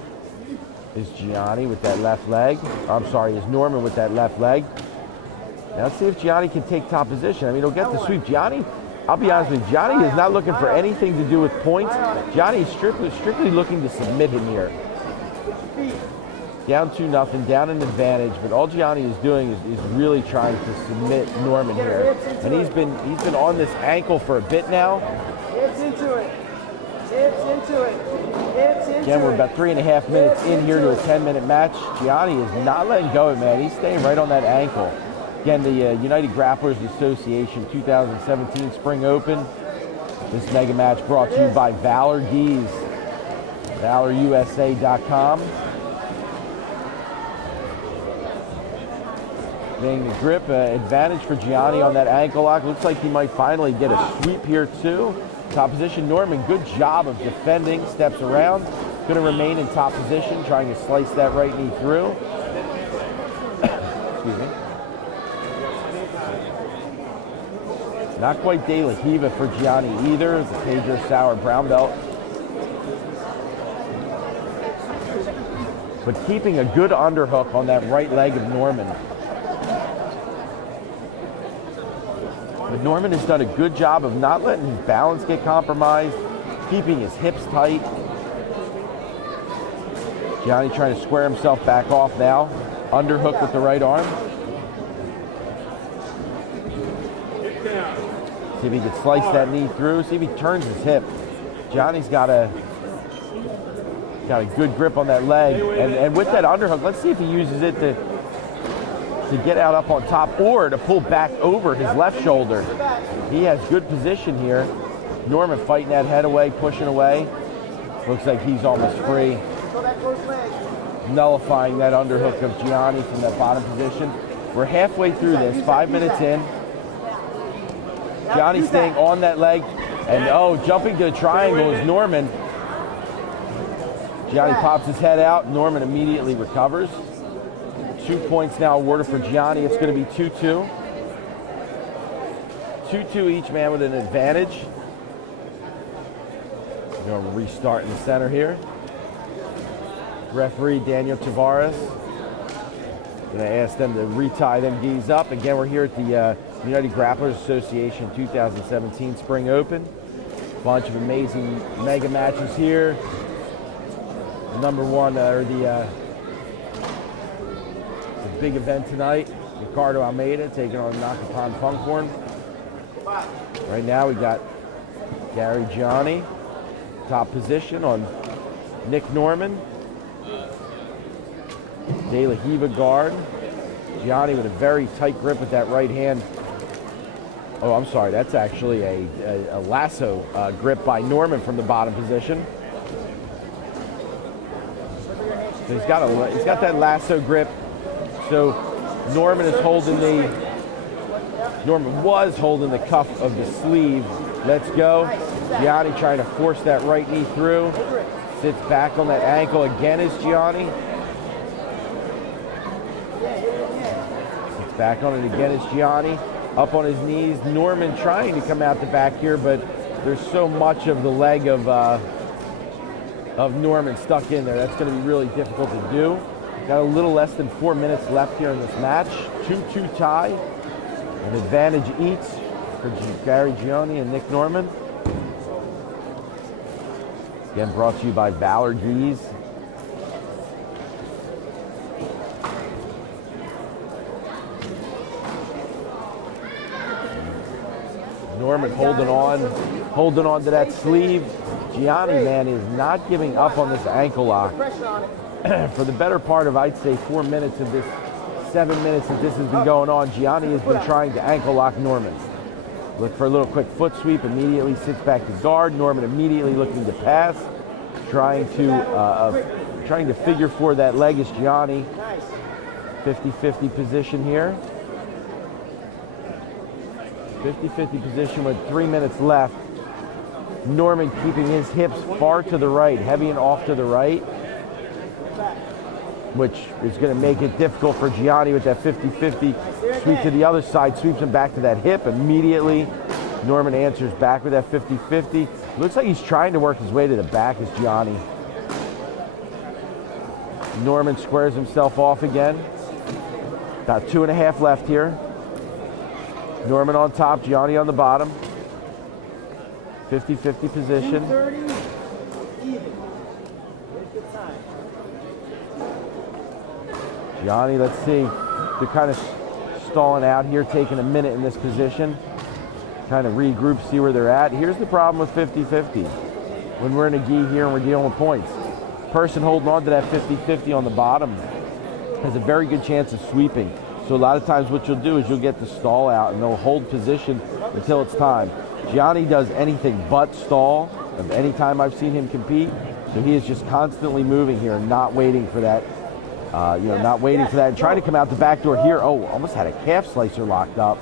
is Gianni with that left leg. Is Norman with that left leg. Now let's see if Gianni can take top position. I mean, he'll get the sweep. Gianni, I'll be honest with you, Gianni is not looking for anything to do with points. Gianni is strictly looking to submit him here. Down 2-0, down an advantage, but all Gianni is doing is really trying to submit Norman here. And he's been on this ankle for a bit now. Hips into it. Hips into it. Hips into it. Again, we're about 3.5 minutes in here to a 10-minute match. Gianni is not letting go, man. He's staying right on that ankle. Again, the United Grapplers Association 2017 Spring Open. This mega match brought to you by Valor Gis, ValorUSA.com. Getting the grip, advantage for Gianni on that ankle lock. Looks like he might finally get a sweep here too. Top position, Norman, good job of defending, steps around. Going to remain in top position, trying to slice that right knee through. Excuse me. Not quite De La Riva for Gianni either. It's a Pedro Sauer brown belt. But keeping a good underhook on that right leg of Norman. But Norman has done a good job of not letting his balance get compromised, keeping his hips tight. Gianni trying to square himself back off now. Underhook with the right arm. See if he can slice that knee through. See if he turns his hip. Gianni's got a good grip on that leg. And with that underhook, let's see if he uses it to get out up on top or to pull back over his left shoulder. He has good position here. Norman fighting that head away, pushing away. Looks like he's almost free. Nullifying that underhook of Gianni from that bottom position. We're halfway through this, 5 minutes in. Gianni staying on that leg, and jumping to the triangle is Norman. Gianni pops his head out. Norman immediately recovers. 2 points now awarded for Gianni. It's going to be 2-2. 2-2 each man with an advantage. We're going to restart in the center here. Referee Daniel Tavares. Going to ask them to retie them geese up. Again, we're here at the United Grapplers Association 2017 Spring Open. Bunch of amazing mega matches here. The number one, the big event tonight, Ricardo Almeida taking on Nakapon Funkhorn. Right now we got Gary Gianni, top position on Nick Norman. De La Riva guard. Gianni with a very tight grip with that right hand. Oh, I'm sorry, that's actually a lasso grip by Norman from the bottom position. So he's got that lasso grip. So Norman was holding the cuff of the sleeve. Let's go. Gianni trying to force that right knee through. Sits back on that ankle again is Gianni. Sits back on it again is Gianni. Up on his knees. Norman trying to come out the back here, but there's so much of the leg of Norman stuck in there. That's going to be really difficult to do. Got a little less than 4 minutes left here in this match. 2-2 tie. An advantage each for Gary Gianni and Nick Norman. Again, brought to you by Ballard Geese. Norman holding on to that sleeve. Gianni, man, is not giving up on this ankle lock. For the better part of, I'd say, 4 minutes of this, 7 minutes that this has been going on, Gianni has been trying to ankle lock Norman. Look for a little quick foot sweep, immediately sits back to guard. Norman immediately looking to pass, trying to figure for that leg is Gianni. 50-50 position here. 50-50 position with 3 minutes left. Norman keeping his hips far to the right, heavy and off to the right, which is going to make it difficult for Gianni with that 50-50 sweep to the other side, sweeps him back to that hip. Immediately, Norman answers back with that 50-50. Looks like he's trying to work his way to the back is Gianni. Norman squares himself off again. About 2.5 left here. Norman on top, Gianni on the bottom. 50-50 position. Gianni, let's see. They're kind of stalling out here, taking a minute in this position. Kind of regroup, see where they're at. Here's the problem with 50-50. When we're in a gi here and we're dealing with points. Person holding on to that 50-50 on the bottom has a very good chance of sweeping. So a lot of times what you'll do is you'll get the stall out and they'll hold position until it's time. Gianni does anything but stall of any time I've seen him compete. So he is just constantly moving here and not waiting for that, not waiting for that and trying to come out the back door here. Oh, almost had a calf slicer locked up.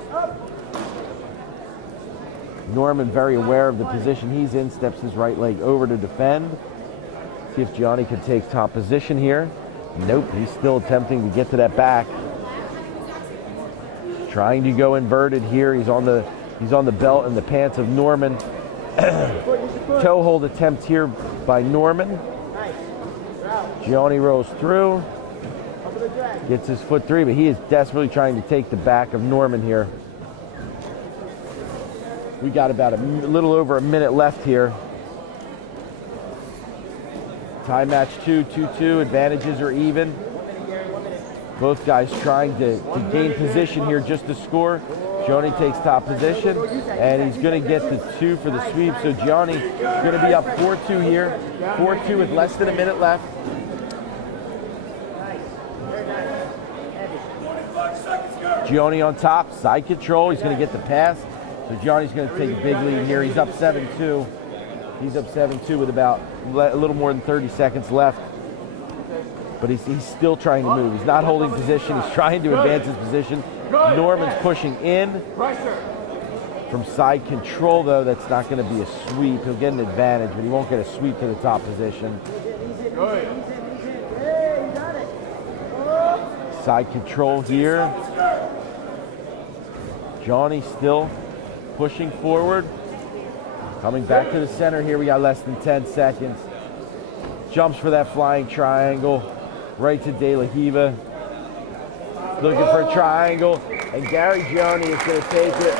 Norman, very aware of the position he's in, steps his right leg over to defend. See if Gianni can take top position here. Nope, he's still attempting to get to that back. Trying to go inverted here. He's on the belt and the pants of Norman. Toe hold attempt here by Norman. Gianni rolls through. Gets his foot three, but he is desperately trying to take the back of Norman here. We got about a little over a minute left here. Tie match 2-2-2. Advantages are even. Both guys trying to gain position here just to score. Gianni takes top position, and he's going to get the 2 for the sweep. So Gianni is going to be up 4-2 here. 4-2 with less than a minute left. Gianni on top, side control. He's going to get the pass. So Gianni's going to take a big lead here. He's up 7-2. He's up 7-2 with about a little more than 30 seconds left. But he's still trying to move. He's not holding position. He's trying to advance his position. Norman's pushing in. From side control, though, that's not going to be a sweep. He'll get an advantage, but he won't get a sweep to the top position. Side control here. Gianni still pushing forward. Coming back to the center here. We got less than 10 seconds. Jumps for that flying triangle. Right to De La Hiva. Looking for a triangle. And Gary Gianni is going to take it.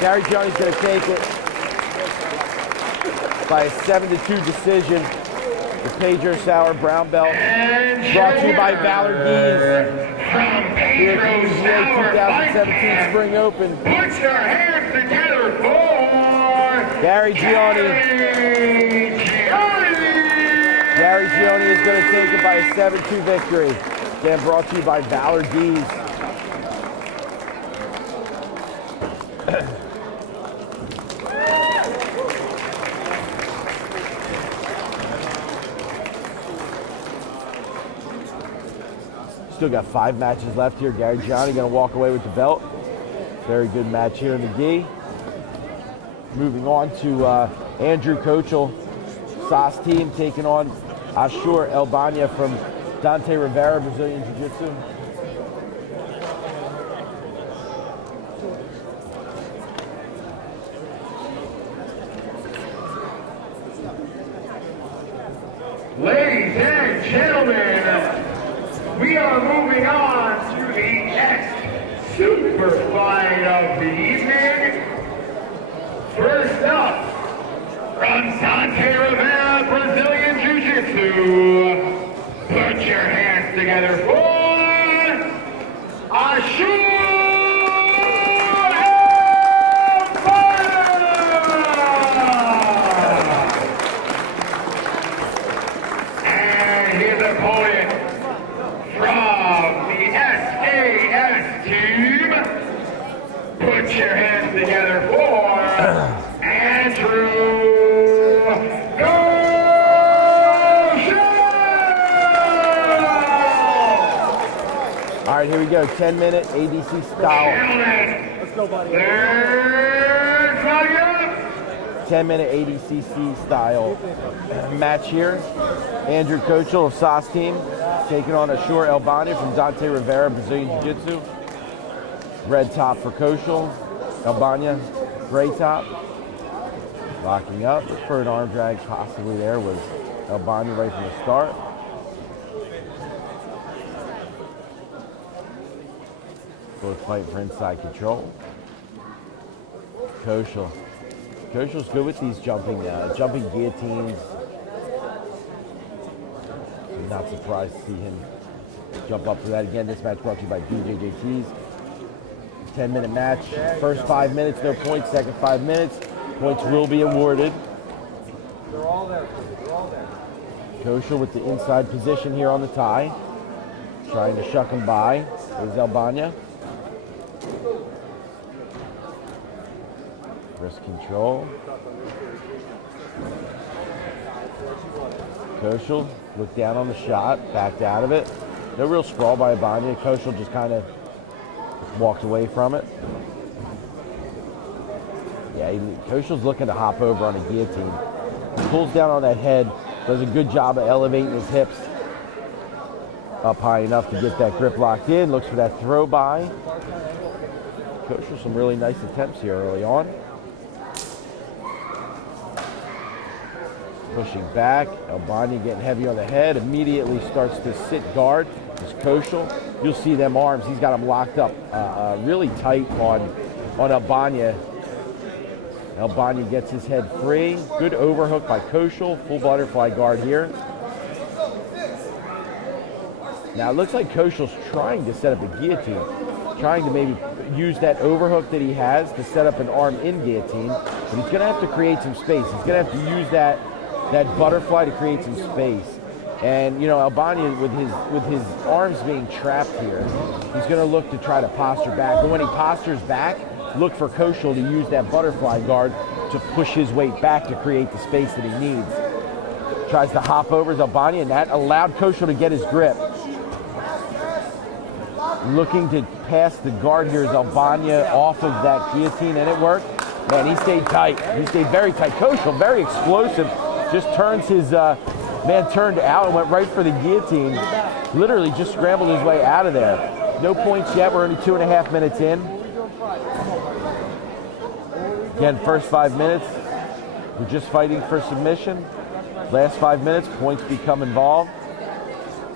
Gary Gianni's going to take it by a 7-2 decision. The Pedro Sauer brown belt. Brought to you by Valor Geese. Here at the UGA 2017 Spring Open. Put your hands together for Gary Gianni. Gary Gianni is going to take it by a 7-2 victory. Again, brought to you by Valor Geese. Still got 5 matches left here. Gary Gianni going to walk away with the belt. Very good match here in the gi. Moving on to Andrew Kochel, SAS team, taking on Ashur Elbania from Dante Rivera, Brazilian Jiu-Jitsu. Ladies and gentlemen, we are moving on to the next super fight of the evening. First up, from Dante Rivera, Brazilian Jiu-Jitsu, put your hands together for Ashur and his opponent from the SAS team, put your hands together for Andrew Kochel! All right, here we go. 10-minute ADC style. Let's go, buddy. There's 10-minute ADCC style match here. Andrew Kochel of SAS team taking on Ashur Elbania from Dante Rivera, Brazilian Jiu-Jitsu. Red top for Kochel. Elbania, gray top. Locking up. Preferred arm drag possibly there was Elbania right from the start. Both fight for inside control. Kochel's good with these jumping guillotines. I'm not surprised to see him jump up for that again. This match brought to you by BJJTs. 10-minute match. First 5 minutes, no points. Second 5 minutes, points will be awarded. They're all there. They're all there. Kochel with the inside position here on the tie. Trying to shuck him by is Elbania. Wrist control. Kochel looked down on the shot, backed out of it. No real sprawl by Elbania. Kochel just kind of walked away from it. Yeah, Koshel's looking to hop over on a guillotine. He pulls down on that head, does a good job of elevating his hips up high enough to get that grip locked in. Looks for that throw by. Koshel, some really nice attempts here early on. Pushing back, Albania getting heavy on the head, immediately starts to sit guard. This Koshel, you'll see them arms, he's got them locked up really tight on Albania. Albania gets his head free. Good overhook by Koshel, full butterfly guard here. Now it looks like Koshel's trying to set up a guillotine, trying to maybe use that overhook that he has to set up an arm in guillotine, but he's gonna have to create some space. He's gonna have to use that butterfly to create some space. And you know, Albania with his arms being trapped here, he's gonna look to try to posture back. But when he postures back, look for Koshel to use that butterfly guard to push his weight back to create the space that he needs. Tries to hop over Albania, and that allowed Koshel to get his grip. Looking to pass the guard here is Albania off of that guillotine, and it worked. Man, he stayed tight. He stayed very tight. Koshel, very explosive. Just turns his, man turned out and went right for the guillotine. Literally just scrambled his way out of there. No points yet. We're only 2.5 minutes in. Again, first 5 minutes, we're just fighting for submission. Last 5 minutes, points become involved.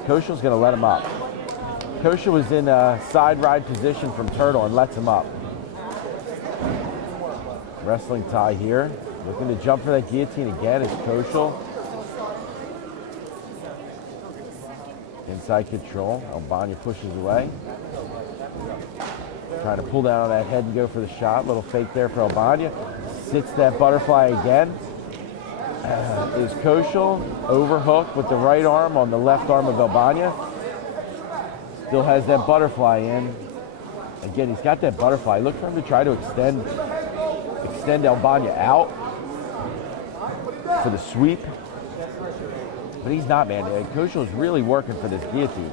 Koshel's going to let him up. Koshel was in a side ride position from Turtle and lets him up. Wrestling tie here. Looking to jump for that guillotine again is Koshel. Inside control. Albania pushes away. Trying to pull down on that head and go for the shot. Little fake there for Albania. Sits that butterfly again. Is Koshel overhook with the right arm on the left arm of Albania. Still has that butterfly in. Again, he's got that butterfly. Look for him to try to extend Albania out for the sweep. But he's not, man. Koshel is really working for this guillotine.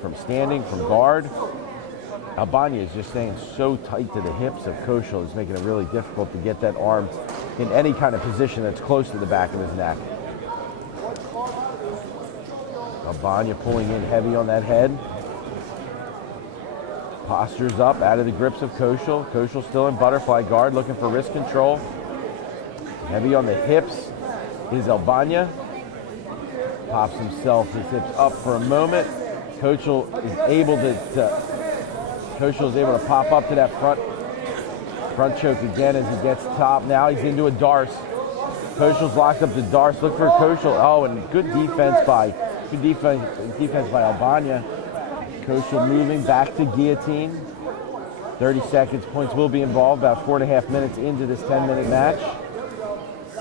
From standing, from guard. Albania is just staying so tight to the hips of Koshel. It's making it really difficult to get that arm in any kind of position that's close to the back of his neck. Albania pulling in heavy on that head. Postures up out of the grips of Koshel. Koshel still in butterfly guard, looking for wrist control. Heavy on the hips is Albania. Pops himself, his hips up for a moment. Koshel is able to pop up to that front choke again as he gets top. Now he's into a Darce. Koshel's locked up the Darce. Look for Koshel. Oh, and good defense by Albania. Koshel moving back to guillotine. 30 seconds. Points will be involved. About 4.5 minutes into this 10-minute match.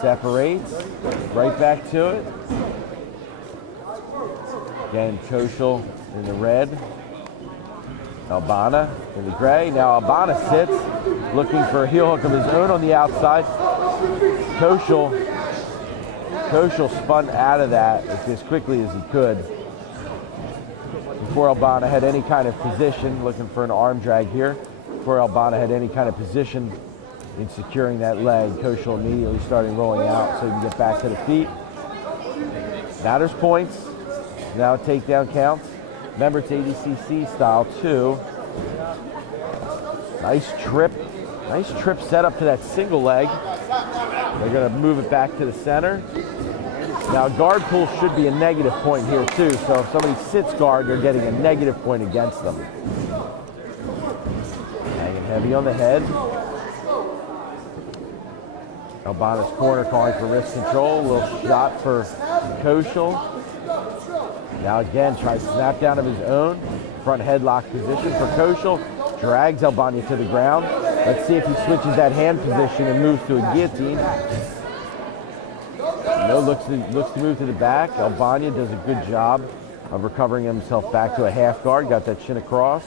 Separates. Right back to it. Again, Koshel in the red. Albania in the gray. Now Albania sits, looking for a heel hook of his own on the outside. Koshel spun out of that as quickly as he could before Albania had any kind of position, looking for an arm drag here. Before Albania had any kind of position in securing that leg, Koshel immediately started rolling out so he can get back to the feet. Now there's points. Now a takedown counts. Remember, it's ADCC style too. Nice trip set up to that single leg. They're gonna move it back to the center. Now guard pull should be a negative point here too. So if somebody sits guard, they're getting a negative point against them. Hanging heavy on the head. Albania's corner calling for wrist control. A little shot for Koshel. Now again, tries to snap down of his own. Front headlock position for Koshel. Drags Albania to the ground. Let's see if he switches that hand position and moves to a guillotine. No, looks to move to the back. Albania does a good job of recovering himself back to a half guard. Got that shin across.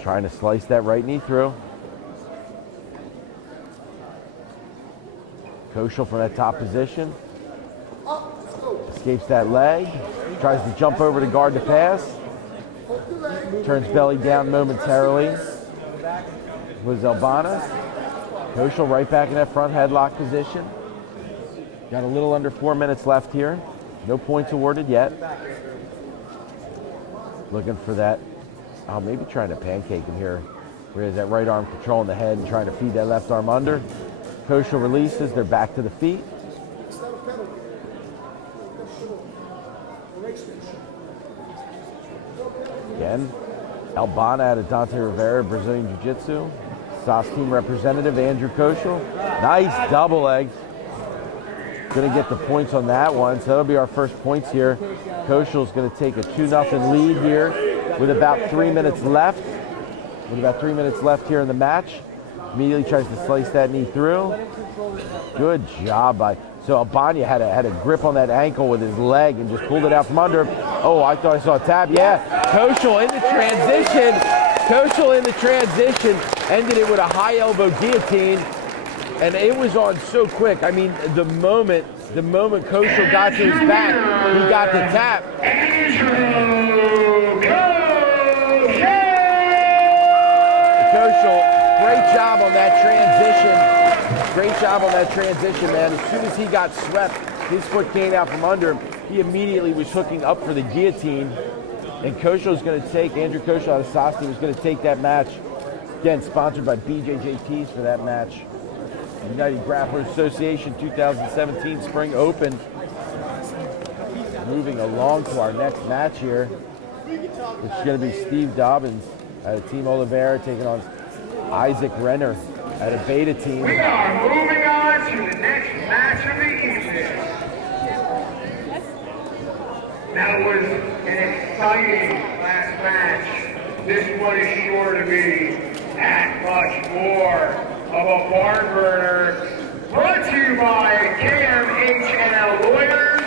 Trying to slice that right knee through. Koshel from that top position. Escapes that leg. Tries to jump over to guard the pass. Turns belly down momentarily. Was Albana. Koshal right back in that front headlock position. Got a little under 4 minutes left here. No points awarded yet. Looking for that. Oh, maybe trying to pancake him here. Whereas that right arm controlling the head and trying to feed that left arm under. Koshal releases. They're back to the feet. Again, Albana out of Dante Rivera, Brazilian Jiu-Jitsu. SAS team representative, Andrew Koshal. Nice double leg. Going to get the points on that one, so that'll be our first points here. Koshal's going to take a 2-0 lead here with about 3 minutes left. With about 3 minutes left here in the match. Immediately tries to slice that knee through. Good job by... So Albana had a grip on that ankle with his leg and just pulled it out from under him. Oh, I thought I saw a tap. Yeah, Koshal in the transition. Koshal in the transition. Ended it with a high elbow guillotine. And it was on so quick. I mean, the moment Koshal got to his back, he got the tap. Koshal, great job on that transition. Great job on that transition, man. As soon as he got swept, his foot came out from under him. He immediately was hooking up for the guillotine. And Koshal's going to take, Andrew Koshal out of Sasti was going to take that match. Again, sponsored by BJJTs for that match. United Grapplers Association 2017 Spring Open. Moving along to our next match here. It's going to be Steve Dobbins out of Team Oliveira taking on Isaac Renner out of Beta Team. We are moving on to the next match of the evening. That was an exciting last match. This one is sure to be and much more of a barn burner. Brought to you by KMHNL Lawyers.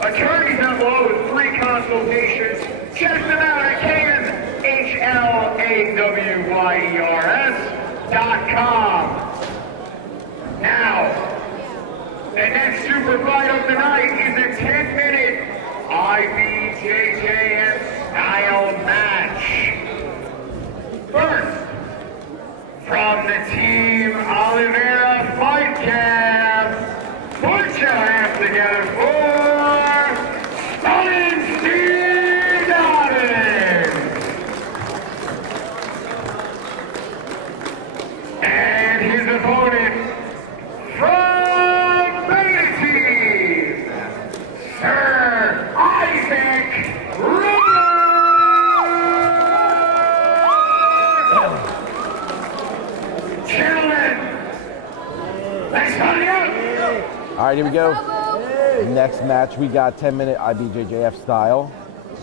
Attorneys on law with free consultations. Check them out at KMHLAWYERS.com. Now, the next super fight of the night is a 10-minute IBJJF style match. First, from the Team Oliveira Fight Camp, put your hands together for Stunning Steve Dobbins. And his opponent from Beta Team, Sir Isaac Renner. All right, here we go. Next match, we got 10-minute IBJJF style.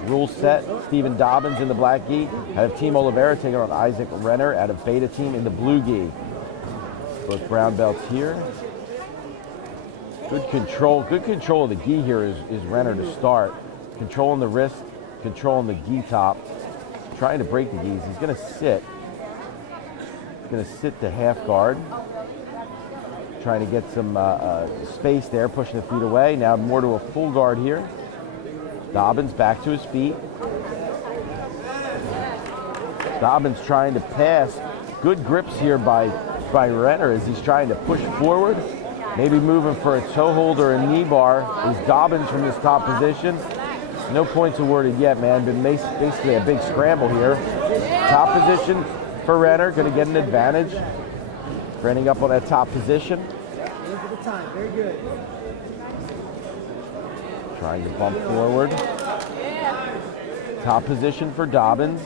Rules set. Stephen Dobbins in the black gi out of Team Oliveira taking on Isaac Renner out of Beta Team in the blue gi. Both brown belts here. Good control of the gi here is Renner to start. Controlling the wrist, controlling the gi top. Trying to break the gis. He's going to sit. He's going to sit to half guard. Trying to get some space there, pushing the feet away. Now more to a full guard here. Dobbins back to his feet. Dobbins trying to pass. Good grips here by Renner as he's trying to push forward. Maybe moving for a toe hold or a knee bar is Dobbins from this top position. No points awarded yet, man. Been basically a big scramble here. Top position for Renner, going to get an advantage. Running up on that top position. Look at the time. Very good. Trying to bump forward. Top position for Dobbins.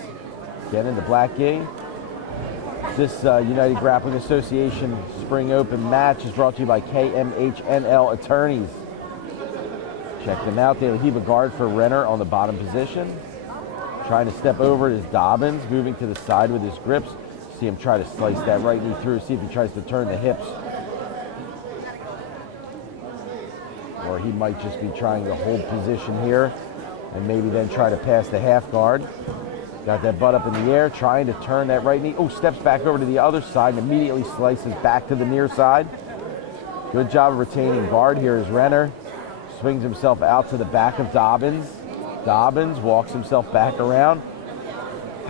Again in the black gi. This United Grappling Association Spring Open match is brought to you by KMHNL Attorneys. Check them out. They'll heave a guard for Renner on the bottom position. Trying to step over it is Dobbins, moving to the side with his grips. See him try to slice that right knee through, see if he tries to turn the hips. Or he might just be trying to hold position here and maybe then try to pass the half guard. Got that butt up in the air, trying to turn that right knee. Oh, steps back over to the other side and immediately slices back to the near side. Good job of retaining guard here as Renner swings himself out to the back of Dobbins. Dobbins walks himself back around,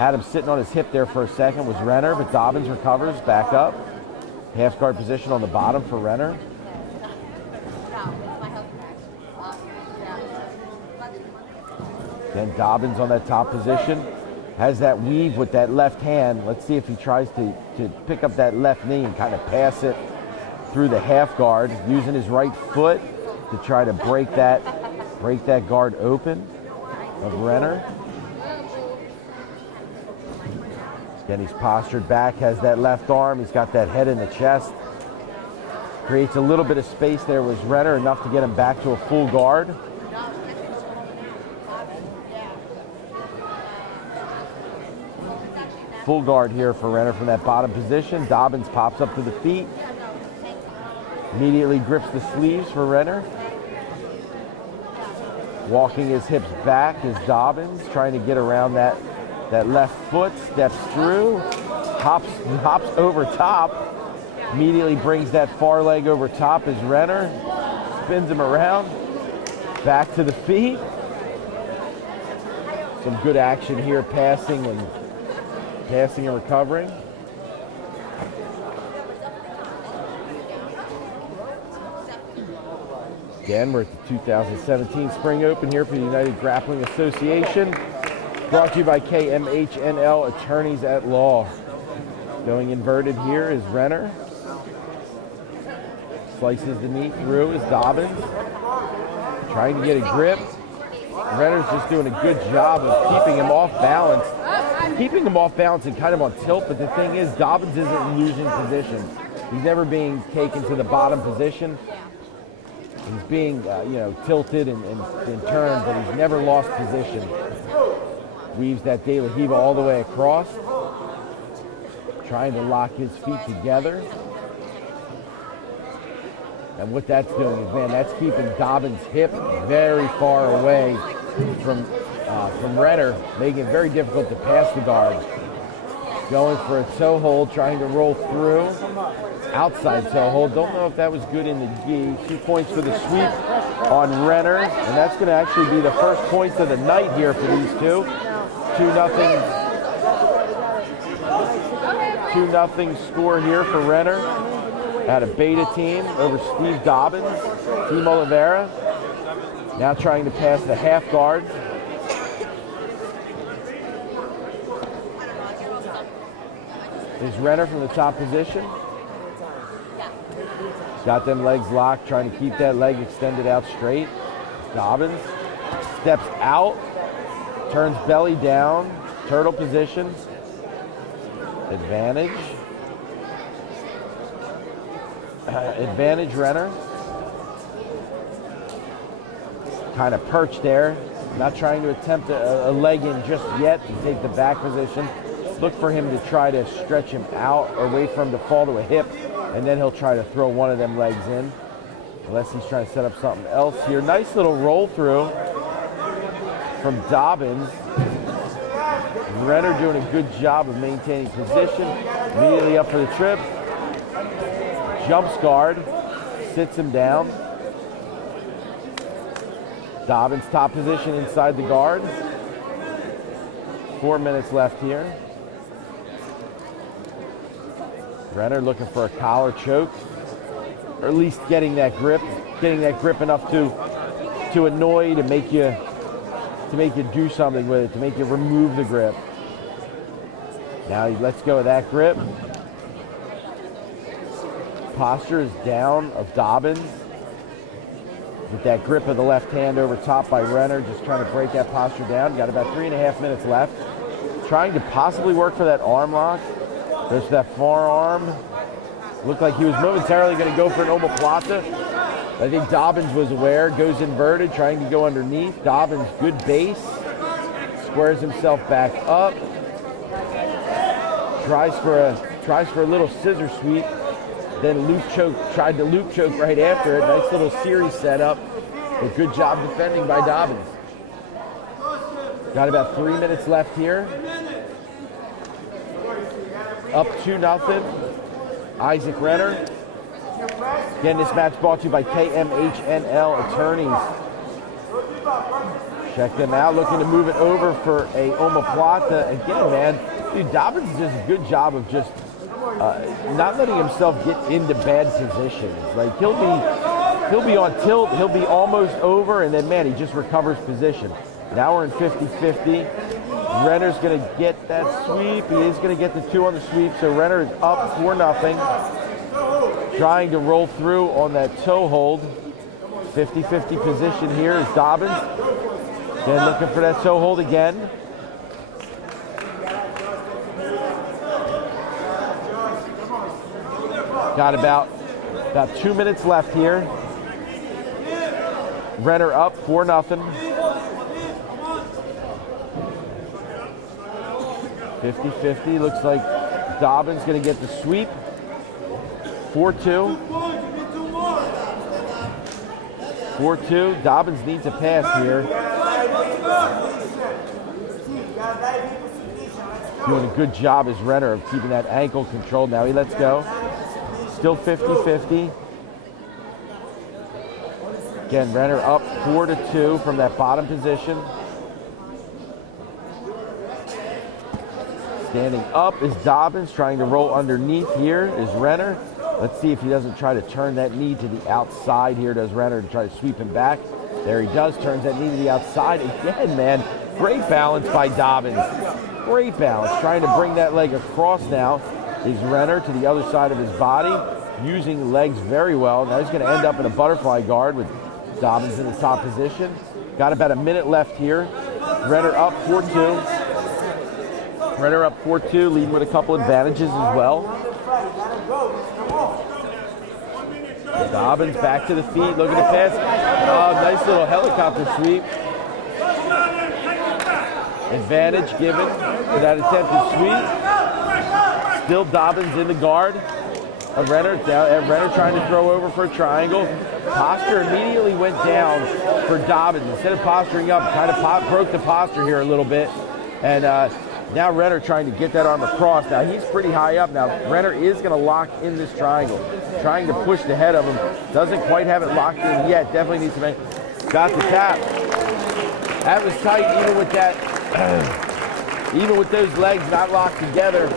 Had him sitting on his hip there for a second was Renner, but Dobbins recovers, back up. Half guard position on the bottom for Renner. Then Dobbins on that top position. Has that weave with that left hand. Let's see if he tries to pick up that left knee and kind of pass it through the half guard, using his right foot to try to break that guard open of Renner. Again, he's postured back, has that left arm. He's got that head in the chest. Creates a little bit of space there with Renner, enough to get him back to a full guard. Full guard here for Renner from that bottom position. Dobbins pops up to the feet. Immediately grips the sleeves for Renner. Walking his hips back is Dobbins, trying to get around that left foot, steps through, hops over top, immediately brings that far leg over top as Renner, spins him around, back to the feet. Some good action here, passing and recovering. Again, we're at the 2017 Spring Open here for the United Grappling Association. Brought to you by KMHNL Attorneys at Law. Going inverted here is Renner. Slices the knee through is Dobbins. Trying to get a grip. Renner's just doing a good job of keeping him off balance. Keeping him off balance and kind of on tilt, but the thing is, Dobbins isn't losing position. He's never being taken to the bottom position. He's being, tilted and turned, but he's never lost position. Weaves that De La Riva all the way across. Trying to lock his feet together. And what that's doing is, man, that's keeping Dobbins' hip very far away from Renner, making it very difficult to pass the guard. Going for a toe hold, trying to roll through. Outside toe hold. Don't know if that was good in the gi. 2 points for the sweep on Renner. And that's going to actually be the first points of the night here for these two. 2-0 score here for Renner. At a beta team over Steve Dobbins. Team Oliveira. Now trying to pass the half guard. Is Renner from the top position. Got them legs locked, trying to keep that leg extended out straight. Dobbins steps out, turns belly down, turtle position. Advantage. Advantage Renner. Kind of perched there. Not trying to attempt a leg in just yet to take the back position. Look for him to try to stretch him out or wait for him to fall to a hip, and then he'll try to throw one of them legs in. Unless he's trying to set up something else here. Nice little roll through from Dobbins. Renner doing a good job of maintaining position. Immediately up for the trip. Jumps guard. Sits him down. Dobbins top position inside the guard. 4 minutes left here. Renner looking for a collar choke, or at least getting that grip enough to annoy, to make you do something with it, to make you remove the grip. Now he lets go of that grip. Posture is down of Dobbins. With that grip of the left hand over top by Renner, just trying to break that posture down. Got about 3.5 minutes left. Trying to possibly work for that arm lock. There's that forearm. Looked like he was momentarily going to go for an omoplata. I think Dobbins was aware. Goes inverted, trying to go underneath. Dobbins, good base. Squares himself back up. Tries for a little scissor sweep. Then tried to loop choke right after it. Nice little series setup. A good job defending by Dobbins. Got about 3 minutes left here. Up 2-0. Isaac Renner. Again, this match brought to you by KMHNL Attorneys. Check them out, looking to move it over for a omoplata. Again, man, dude, Dobbins does a good job of just not letting himself get into bad positions. Like he'll be on tilt, he'll be almost over, and then man, he just recovers position. Now we're in 50-50. Renner's gonna get that sweep. He is gonna get the 2 on the sweep, so Renner is up 4-0. Trying to roll through on that toe hold. 50-50 position here is Dobbins. Then looking for that toe hold again. Got about 2 minutes left here. Renner up 4-0. 50-50. Looks like Dobbins going to get the sweep. 4-2. 4-2. Dobbins needs a pass here. Doing a good job as Renner of keeping that ankle controlled. Now he lets go. Still 50-50. Again, Renner up 4-2 from that bottom position. Standing up is Dobbins, trying to roll underneath here is Renner. Let's see if he doesn't try to turn that knee to the outside here, does Renner, to try to sweep him back. There he does, turns that knee to the outside. Again, man, great balance by Dobbins. Great balance, trying to bring that leg across now is Renner to the other side of his body, using legs very well. Now he's going to end up in a butterfly guard with Dobbins in the top position. Got about a minute left here. Renner up 4-2. Renner up 4-2, leading with a couple advantages as well. Dobbins back to the feet, looking to pass. Oh, nice little helicopter sweep. Advantage given for that attempted sweep. Still Dobbins in the guard of Renner. Renner trying to throw over for a triangle. Posture immediately went down for Dobbins. Instead of posturing up, kind of broke the posture here a little bit. And now Renner trying to get that arm across. Now he's pretty high up now. Renner is going to lock in this triangle. Trying to push the head of him. Doesn't quite have it locked in yet. Definitely needs to make. Got the tap. That was tight even with that. Even with those legs not locked together.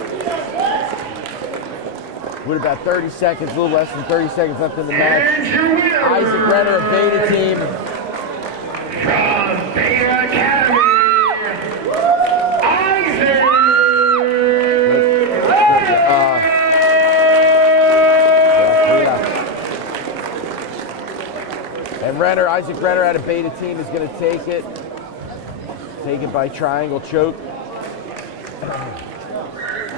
With about 30 seconds, a little less than 30 seconds left in the match. Isaac Renner of Beta Team. From Beta Academy. And Isaac Renner out of Beta Team is going to take it. Take it by triangle choke.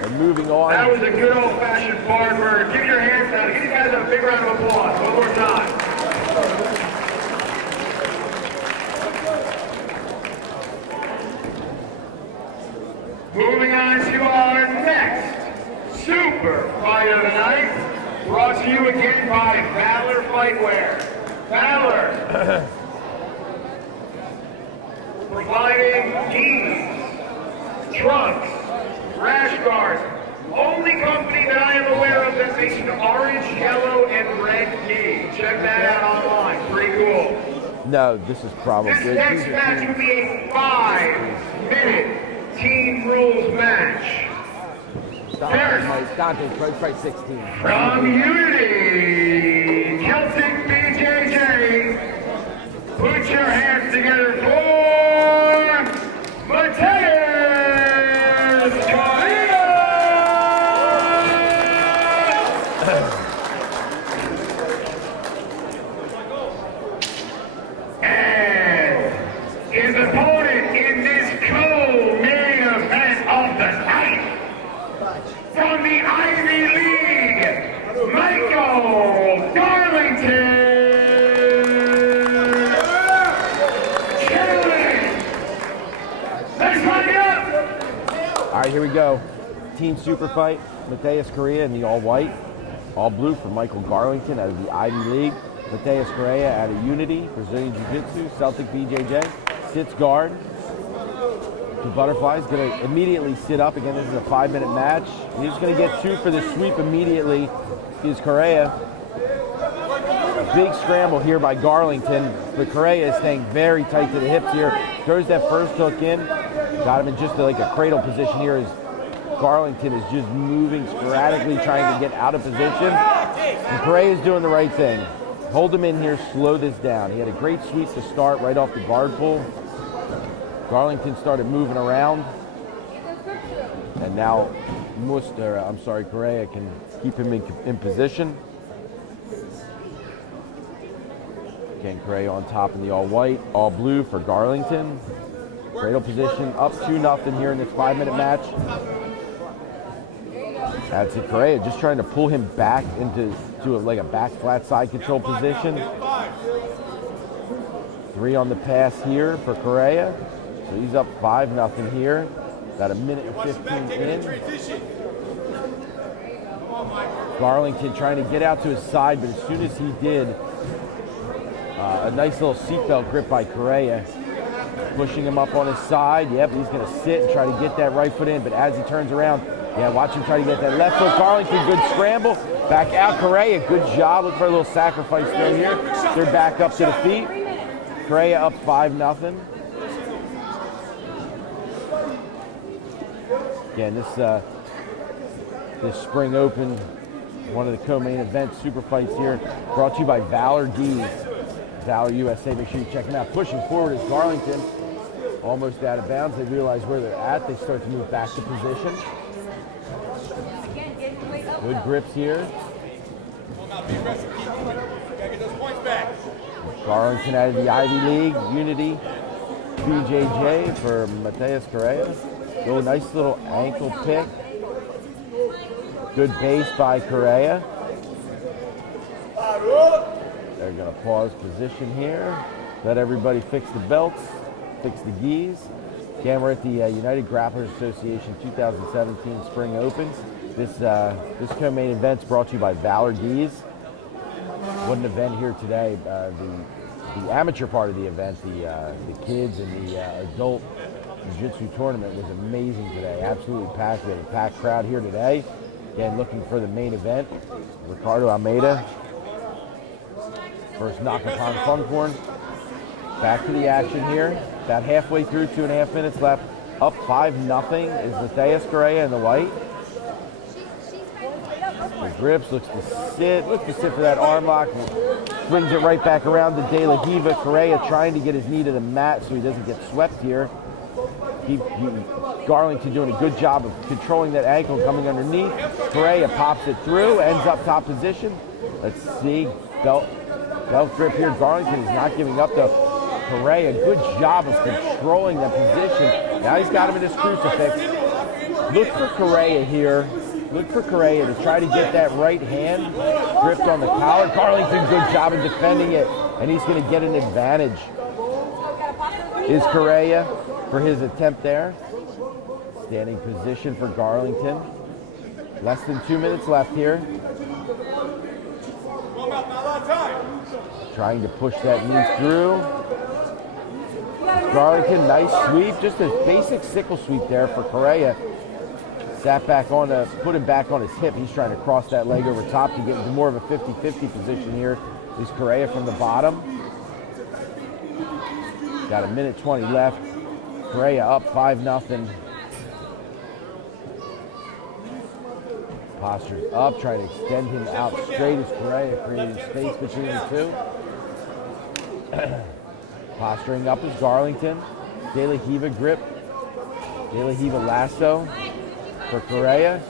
And moving on. That was a good old-fashioned forward bird. Give your hands down. Give these guys a big round of applause. One more time. Moving on to our next super fight of the night. Brought to you again by Valor Fightwear. Valor. Providing jeans, trunks, rash guards. Only company that I am aware of that makes an orange, yellow, and red gi. Check that out online. Pretty cool. No, this is probably This good. next match will be a 5-minute team rules match. Dante's probably 16. From Unity, Celtic BJJ, put your hands together for Mateus Correa! And his opponent in this co-main event of the night, from the Ivy League, Michael Darlington. Let's find out. All right, here we go. Team Super Fight, Mateus Correa in the all-white. All blue for Michael Garlington out of the Ivy League. Mateus Correa out of Unity, Brazilian Jiu-Jitsu, Celtic BJJ. Sits guard. The Butterfly is going to immediately sit up. Again, this is a 5-minute match. He's going to get 2 for the sweep immediately. Is Correa. Big scramble here by Garlington, but Correa is staying very tight to the hips here. throws that first hook in. Got him in just like a cradle position here as Garlington is just moving sporadically, trying to get out of position. And Correa's doing the right thing. Hold him in here, slow this down. He had a great sweep to start right off the guard pull. Garlington started moving around. And now Correa can keep him in position. Again, Correa on top in the all white, all blue for Garlington. Cradle position, up 2-0 here in this 5-minute match. That's it, Correa just trying to pull him back into like a back flat side control position. 3 on the pass here for Correa. So he's up 5-0 here. About 1:15 in. Garlington trying to get out to his side, but as soon as he did, a nice little seatbelt grip by Correa, pushing him up on his side. Yep, he's going to sit and try to get that right foot in, but as he turns around, yeah, watch him try to get that left foot. Garlington, good scramble. Back out, Correa, good job. Look for a little sacrifice throw here. They're back up to the feet. Correa up 5-0. Again, this Spring Open, one of the co-main events, Superfights here, brought to you by Valor D's. Valor USA, make sure you check them out. Pushing forward is Garlington, almost out of bounds. They realize where they're at. They start to move back to position. Good grips here. Garlington out of the Ivy League, Unity, BJJ for Mateus Correa. Oh, nice little ankle pick. Good base by Correa. They're going to pause position here. Let everybody fix the belts, fix the gis. Again, we're at the United Grapplers Association 2017 Spring Open. This co-main event's brought to you by Valor D's. What an event here today. The amateur part of the event, the kids and the adult jiu-jitsu tournament was amazing today. Absolutely packed. We had a packed crowd here today. Again, looking for the main event. Ricardo Almeida. First knock upon Funkhorn. Back to the action here. About halfway through, 2.5 minutes left. Up 5-0 is Mateus Correa in the white. The grips, looks to sit for that arm lock. Brings it right back around to De La Riva. Correa trying to get his knee to the mat so he doesn't get swept here. Garlington doing a good job of controlling that ankle coming underneath. Correa pops it through, ends up top position. Let's see, belt grip here. Garlington is not giving up though. Correa, good job of controlling that position. Now he's got him in his crucifix. Look for Correa here. Look for Correa to try to get that right hand gripped on the collar. Garlington, good job in defending it, and he's going to get an advantage. Is Correa for his attempt there. Standing position for Garlington. Less than 2 minutes left here. Trying to push that knee through. Garlington, nice sweep. Just a basic sickle sweep there for Correa. Put him back on his hip. He's trying to cross that leg over top to get into more of a 50-50 position here. Is Correa from the bottom. Got 1:20 left. Correa up 5-0. Posture's up, trying to extend him out straight as Correa creating space between the two. Posturing up is Garlington. De La Riva grip. De La Riva lasso for Correa.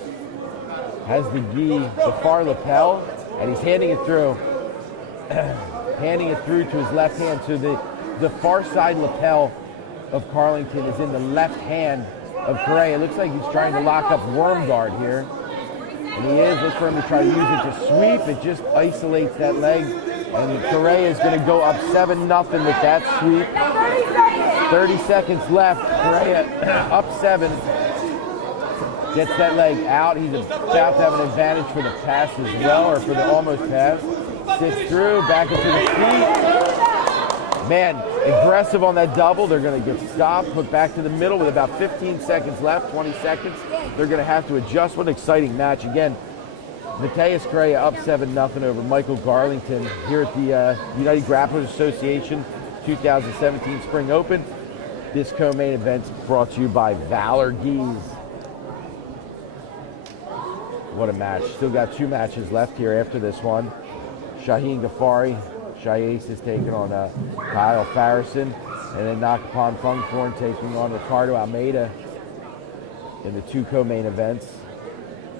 Has the gi, the far lapel, and he's handing it through. Handing it through to his left hand. So the far side lapel of Garlington is in the left hand of Correa. It looks like he's trying to lock up worm guard here. And he is. Look for him to try to use it to sweep. It just isolates that leg. And Correa is going to go up 7-0 with that sweep. 30 seconds left. Correa up 7. Gets that leg out. He's about to have an advantage for the pass as well, or for the almost pass. Sits through, back into the feet. Man, aggressive on that double. They're going to get stopped, put back to the middle with about 15 seconds left, 20 seconds. They're going to have to adjust. What an exciting match. Again, Mateus Correa up 7-0 over Michael Garlington here at the United Grapplers Association 2017 Spring Open. This co-main event's brought to you by Valor Geese. What a match. Still got 2 matches left here after this one. Shaheen Ghaffari, Shy Ace is taking on Kyle Farrison. And then Nakapon Fungthorn taking on Ricardo Almeida in the 2 co-main events.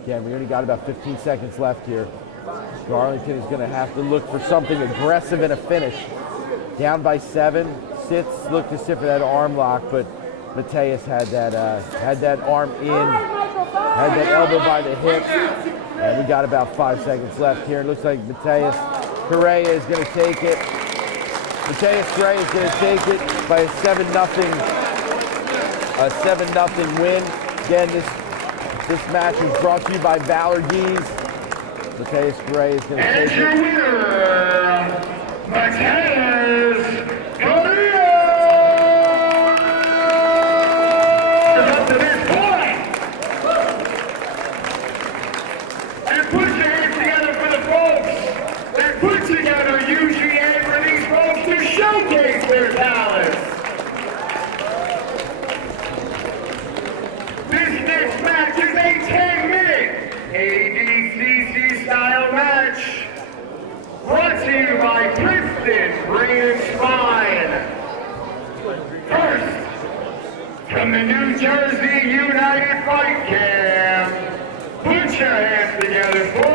Again, we only got about 15 seconds left here. Garlington is going to have to look for something aggressive in a finish. Down by 7, sits, looked to sit for that arm lock, but Mateus had that arm in, had that elbow by the hip, and we got about 5 seconds left here. It looks like Mateus Correa is going to take it. Mateus Correa is going to take it by a 7-0 win. Again, this match is brought to you by Valor Geese. Mateus Correa is going to take it. And your winner, Mateus Correa! Up to this point! And put your hands together for the folks that put together UGA for these folks to showcase their talents. This next match is a 10-minute ADCC style match. Brought to you by Princeton Brain and Spine. First, from the New Jersey United Fight Camp, put your hands together for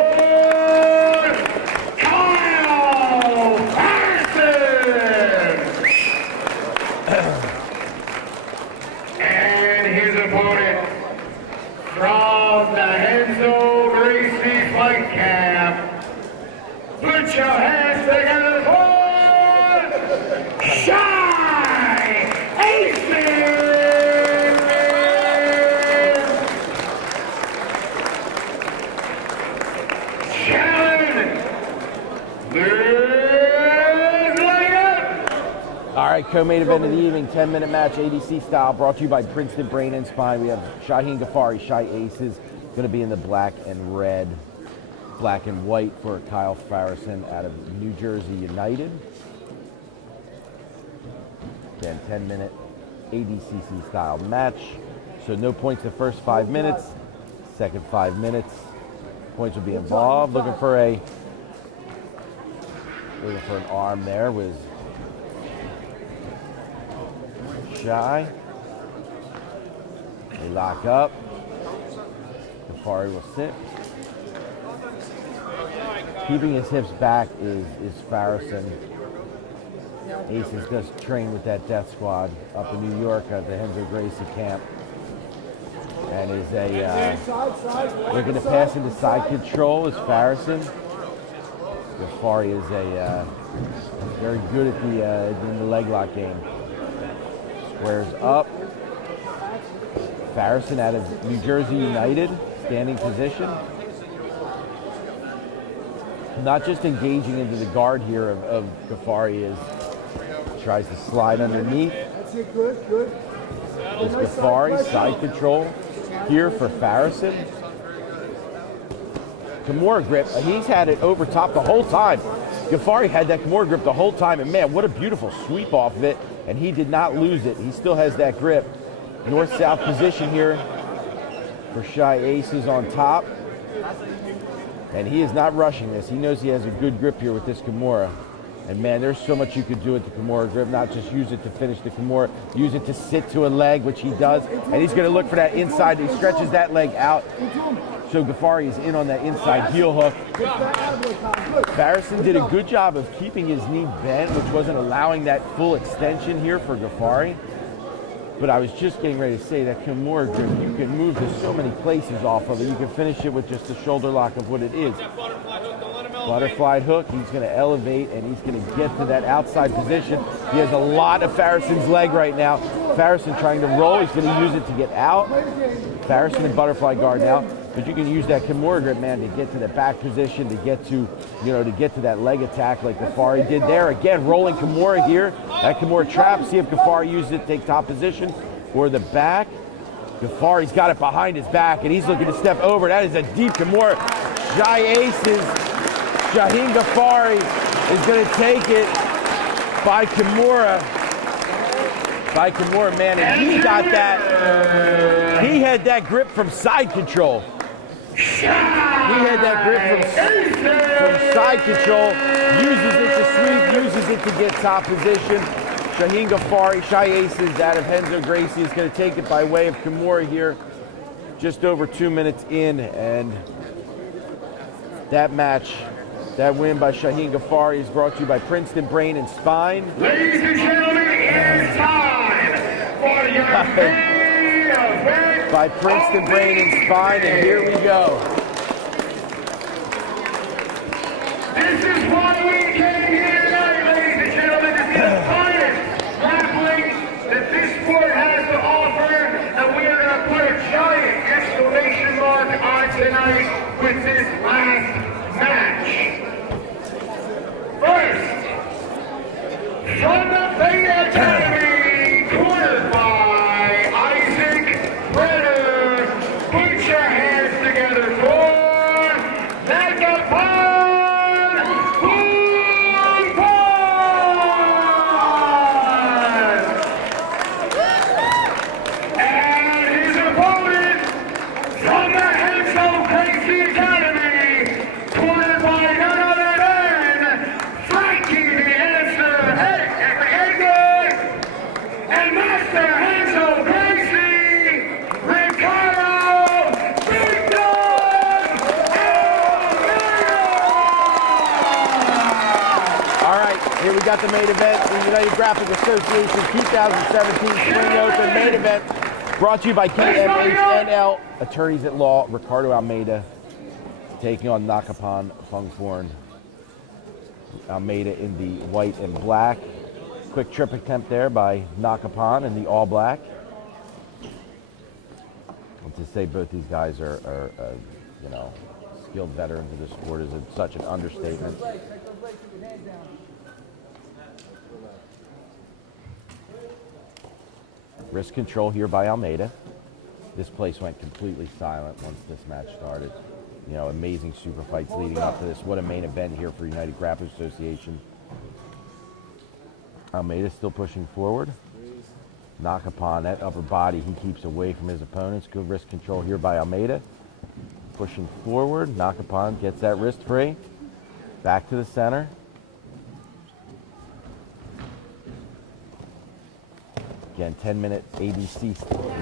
Kyle Farrison! And his opponent from the Henzo Gracie Fight Camp, put your hands together for Shy Aces! All right, co-main event of the evening, 10-minute match, ADC style, brought to you by Princeton Brain and Spine. We have Shaheen Ghaffari, Shy Aces, going to be in the black and red, black and white for Kyle Farrison out of New Jersey United. Again, 10-minute ADCC style match. So no points the first 5 minutes, second 5 minutes. Points will be involved. Looking for an arm there was Shy. They lock up. Ghaffari will sit. Keeping his hips back is Farrison. Aces does train with that death squad up in New York at the Henzo Gracie camp. And is looking to pass into side control is Farrison. Ghaffari is very good at in the leg lock game. Squares up. Farrison out of New Jersey United, standing position. Not just engaging into the guard here of Ghaffari is tries to slide underneath. That's it, good. It's Ghaffari, side control here for Farrison. Kimura grip, he's had it over top the whole time. Ghaffari had that Kimura grip the whole time, and man, what a beautiful sweep off of it, and he did not lose it. He still has that grip. North-south position here for Shy Aces on top. And he is not rushing this. He knows he has a good grip here with this Kimura. And man, there's so much you could do with the Kimura grip, not just use it to finish the Kimura, use it to sit to a leg, which he does. And he's gonna look for that inside. He stretches that leg out. So Ghaffari is in on that inside heel hook. Farrison did a good job of keeping his knee bent, which wasn't allowing that full extension here for Ghaffari. But I was just getting ready to say that Kimura grip, you can move to so many places off of it. You can finish it with just a shoulder lock of what it is. Butterfly hook, he's going to elevate and he's going to get to that outside position. He has a lot of Farrison's leg right now. Farrison trying to roll, he's going to use it to get out. Farrison in butterfly guard now. But you can use that Kimura grip, man, to get to the back position, to get to, to get to that leg attack like Ghaffari did there. Again, rolling Kimura here. That Kimura trap. See if Ghaffari uses it to take top position or the back. Ghaffari's got it behind his back, and he's looking to step over. That is a deep Kimura. Shy Aces. Shaheen Ghaffari is going to take it by Kimura. by Kimura, man, and he got that. He had that grip from side control. He had that grip from side control, uses it to sweep, uses it to get top position. Shaheen Ghaffari, Shy Aces out of Renzo Gracie is going to take it by way of Kimura here, just over 2 minutes in, and that match, that win by Shaheen Ghaffari is brought to you by Princeton Brain and Spine. Ladies and gentlemen, it is time for your main event by Princeton Brain and Spine, and here we go. This is why we came here tonight, ladies and gentlemen, to see the finest grappling that this sport has to offer, and we are going to put a giant exclamation mark on tonight with this last match. First, from the Beta Academy, cornered by Isaac Brenner, put your hands together for Megaphone! Here we got the main event, the United Grappling Association 2017 Spring Open main event, brought to you by KMHNL Attorneys at Law, Ricardo Almeida, taking on Nakapan Fungforn. Almeida in the white and black. Quick trip attempt there by Nakapan in the all black. And to say both these guys are you know, skilled veterans of the sport is such an understatement. Wrist control here by Almeida. This place went completely silent once this match started. You know, amazing super fights leading up to this. What a main event here for United Grappling Association. Almeida still pushing forward. Nakapan, that upper body he keeps away from his opponents. Good wrist control here by Almeida. Pushing forward. Nakapan gets that wrist free. Back to the center. Again, 10-minute ABC.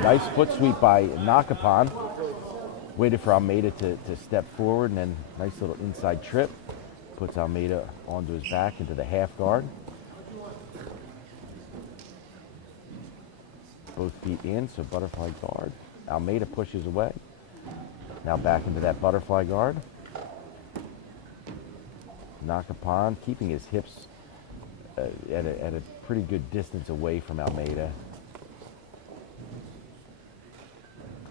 Nice foot sweep by Nakapan. Waited for Almeida to step forward, and then nice little inside trip. Puts Almeida onto his back into the half guard. Both feet in, so butterfly guard. Almeida pushes away. Now back into that butterfly guard. Nakapan keeping his hips at a pretty good distance away from Almeida.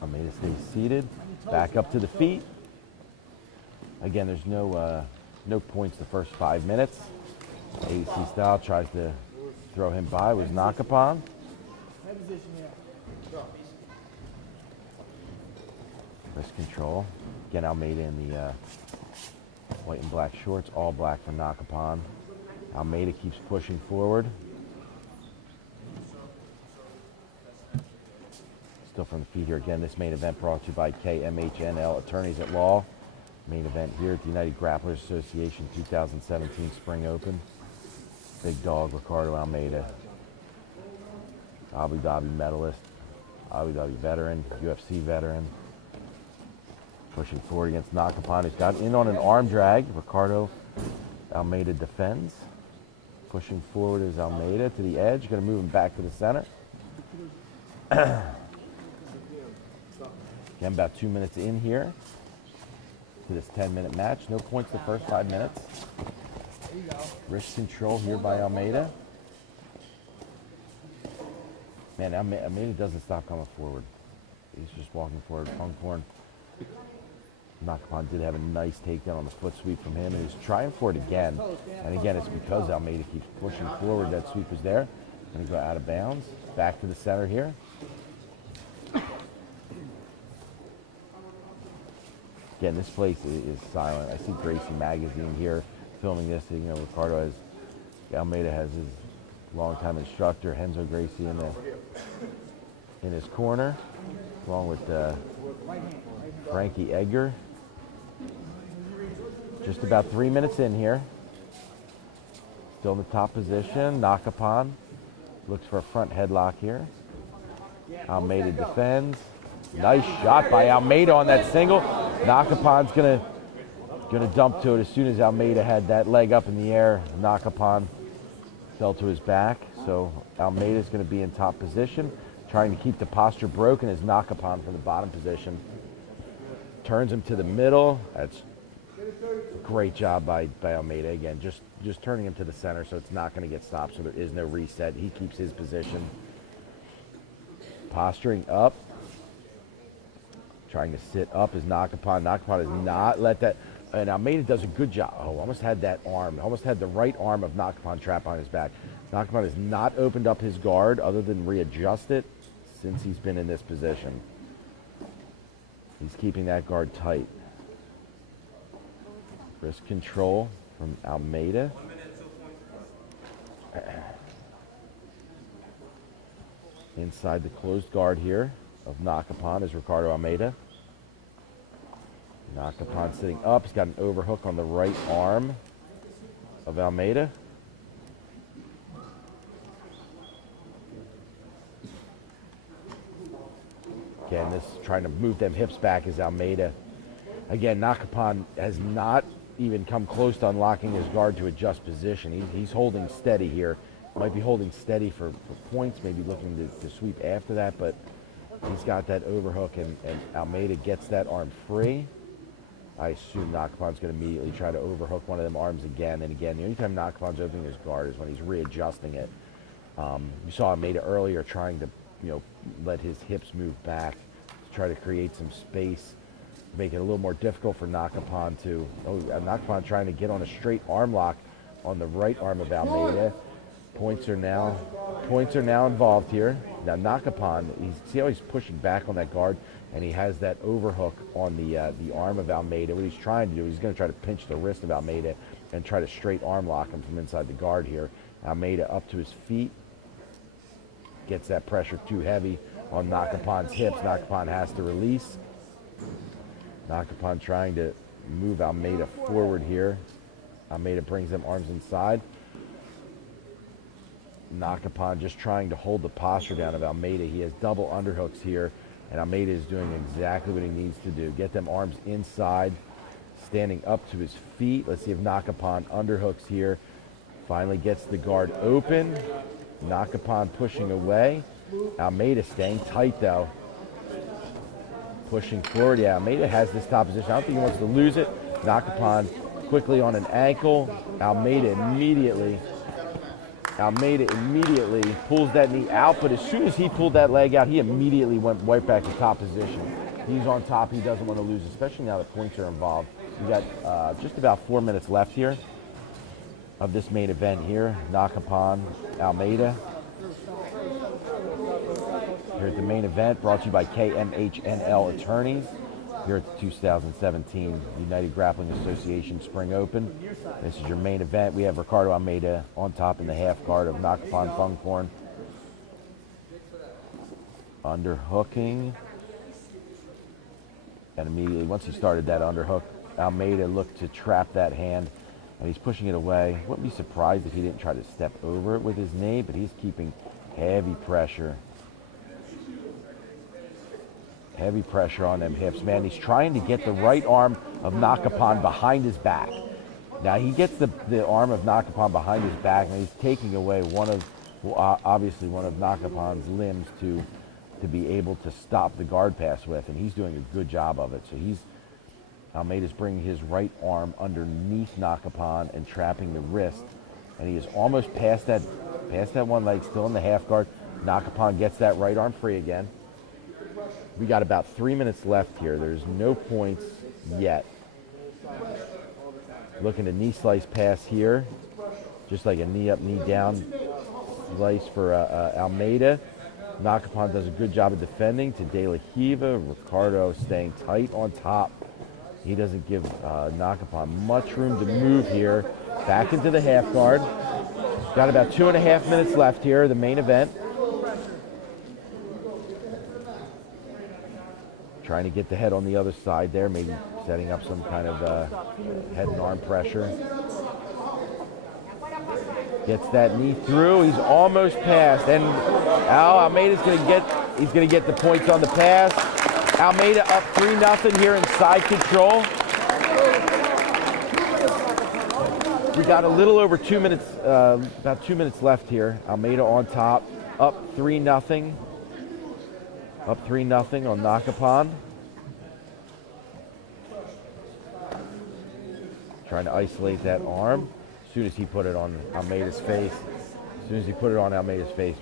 Almeida stays seated, back up to the feet. Again, there's no points the first 5 minutes. AC style tries to throw him by, was Nakapan. Wrist control. Again, Almeida in the white and black shorts, all black for Nakapan. Almeida keeps pushing forward. Still from the feet here. Again, this main event brought to you by KMHNL Attorneys at Law. Main event here at the United Grapplers Association 2017 Spring Open. Big dog Ricardo Almeida. Abu Dhabi medalist, Abu Dhabi veteran, UFC veteran. Pushing forward against Nakapan. He's got in on an arm drag. Ricardo Almeida defends. Pushing forward is Almeida to the edge. Going to move him back to the center. Again, about 2 minutes in here to this 10-minute match. No points the first 5 minutes. Wrist control here by Almeida. Man, Almeida doesn't stop coming forward. He's just walking forward. Fungforn. Nakapan did have a nice takedown on the foot sweep from him, and he's trying for it again. And again, it's because Almeida keeps pushing forward. That sweep is there. Going to go out of bounds. Back to the center here. Again, this place is silent. I see Gracie Magazine here filming this. You know, Almeida has his longtime instructor Henzo Gracie in his corner, along with Frankie Edgar. Just about 3 minutes in here. Still in the top position. Nakapon looks for a front headlock here. Almeida defends. Nice shot by Almeida on that single. Nakapon's gonna dump to it as soon as Almeida had that leg up in the air. Nakapon fell to his back. So Almeida's gonna be in top position, trying to keep the posture broken as Nakapon from the bottom position. Turns him to the middle. That's a great job by Almeida. Again, just turning him to the center so it's not going to get stopped, so there is no reset. He keeps his position. Posturing up. Trying to sit up is Nakapon. Nakapon has not let that, and Almeida does a good job. Oh, almost had that arm. Almost had the right arm of Nakapon trapped on his back. Nakapon has not opened up his guard other than readjust it since he's been in this position. He's keeping that guard tight. Wrist control from Almeida. Inside the closed guard here of Nakapon is Ricardo Almeida. Nakapon sitting up. He's got an overhook on the right arm of Almeida. Again, this trying to move them hips back is Almeida. Again, Nakapon has not even come close to unlocking his guard to adjust position. He's holding steady here. Might be holding steady for points, maybe looking to sweep after that, but he's got that overhook, and Almeida gets that arm free. I assume Nakapon's going to immediately try to overhook one of them arms again and again. The only time Nakapon's opening his guard is when he's readjusting it. You saw Almeida earlier trying to, let his hips move back to try to create some space, make it a little more difficult for Nakapon to. Nakapon trying to get on a straight arm lock on the right arm of Almeida. Points are now involved here. Now Nakapon, see how he's pushing back on that guard, and he has that overhook on the arm of Almeida. What he's trying to do, he's going to try to pinch the wrist of Almeida and try to straight arm lock him from inside the guard here. Almeida up to his feet, gets that pressure too heavy on Nakapon's hips. Nakapon has to release. Nakapon trying to move Almeida forward here. Almeida brings them arms inside. Nakapon just trying to hold the posture down of Almeida. He has double underhooks here, and Almeida is doing exactly what he needs to do. Get them arms inside, standing up to his feet. Let's see if Nakapon underhooks here. Finally gets the guard open. Nakapon pushing away. Almeida staying tight though. Pushing forward. Yeah, Almeida has this top position. I don't think he wants to lose it. Nakapon quickly on an ankle. Almeida immediately pulls that knee out, but as soon as he pulled that leg out, he immediately went right back to top position. He's on top. He doesn't want to lose, especially now that points are involved. We got just about 4 minutes left here of this main event here. Nakapon, Almeida. Here at the main event, brought to you by KMHNL Attorneys. Here at the 2017 United Grappling Association Spring Open. This is your main event. We have Ricardo Almeida on top in the half guard of Nakapon Funkhorn. Underhooking. And immediately, once he started that underhook, Almeida looked to trap that hand, and he's pushing it away. Wouldn't be surprised if he didn't try to step over it with his knee, but he's keeping heavy pressure. Heavy pressure on them hips, man. He's trying to get the right arm of Nakapon behind his back. Now he gets the arm of Nakapon behind his back, and he's taking away obviously one of Nakapon's limbs to be able to stop the guard pass with, and he's doing a good job of it. So Almeida's bringing his right arm underneath Nakapon and trapping the wrist, and he is almost past that one leg, still in the half guard. Nakapon gets that right arm free again. We got about 3 minutes left here. There's no points yet. Looking to knee slice pass here. Just like a knee up, knee down slice for Almeida. Nakapon does a good job of defending to De La Riva. Ricardo staying tight on top. He doesn't give Nakapon much room to move here. Back into the half guard. Got about 2.5 minutes left here, the main event. Trying to get the head on the other side there, maybe setting up some kind of head and arm pressure. Gets that knee through. He's almost passed, and Almeida's he's gonna get the points on the pass. Almeida up 3-0 here in side control. We got a little over 2 minutes, about 2 minutes left here. Almeida on top, up 3-0. Up 3-0 on Nakapon. Trying to isolate that arm. As soon as he put it on Almeida's face,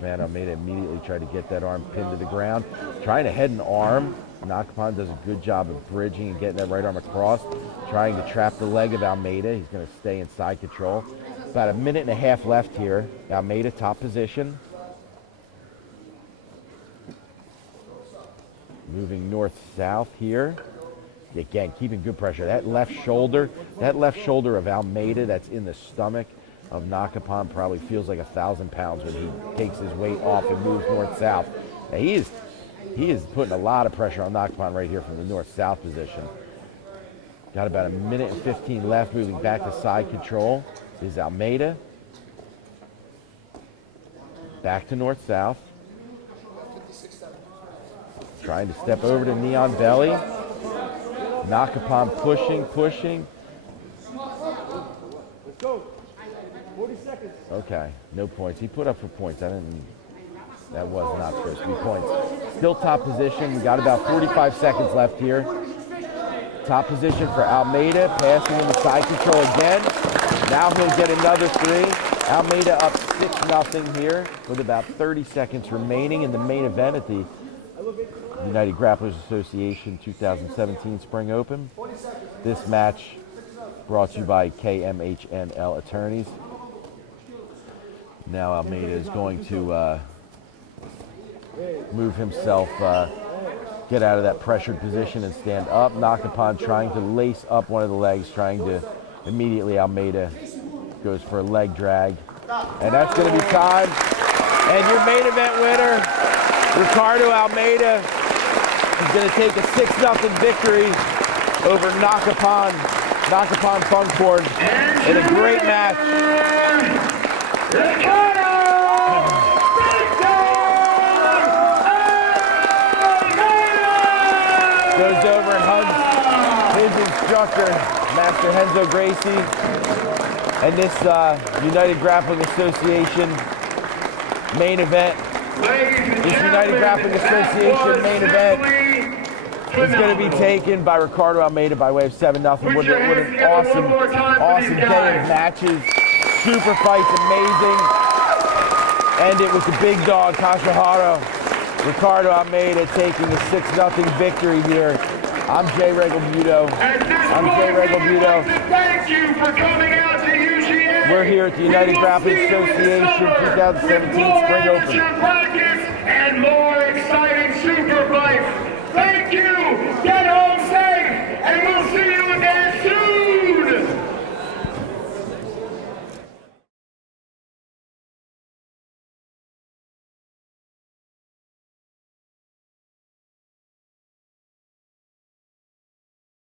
man, Almeida immediately tried to get that arm pinned to the ground. Trying to head and arm. Nakapon does a good job of bridging and getting that right arm across. Trying to trap the leg of Almeida. He's going to stay in side control. About 1.5 minutes left here. Almeida top position. Moving north-south here. Again, keeping good pressure. That left shoulder of Almeida that's in the stomach of Nakapon probably feels like 1,000 pounds when he takes his weight off and moves north-south. He is putting a lot of pressure on Nakapon right here from the north-south position. Got about 1 minute and 15 left. Moving back to side control is Almeida. Back to north-south. Trying to step over to knee on belly. Nakapon pushing. Let's go. 40 seconds. Okay, no points. He put up for points. That was not supposed to be points. Still top position. We got about 45 seconds left here. Top position for Almeida. Passing in the side control again. Now he'll get another 3. Almeida up 6-0 here with about 30 seconds remaining in the main event at the United Grapplers Association 2017 Spring Open. This match brought to you by KMHNL Attorneys. Now Almeida is going to move himself, get out of that pressured position and stand up. Nakapon trying to lace up one of the legs, trying to immediately Almeida goes for a leg drag. And that's going to be time. And your main event winner, Ricardo Almeida, is going to take a 6-0 victory over Nakapon Funkhorn in a great match. Goes over and hugs his instructor, Master Renzo Gracie. And this United Grappling Association main event, is going to be taken by Ricardo Almeida by way of 7-0. What an awesome day of matches. Superfights, amazing. End it with the big dog, Kashihara. Ricardo Almeida taking a 6-0 victory here. I'm Jay Regalbuto. Thank you for coming out to UGA. We're here at the United Grappling Association 2017 Spring Open.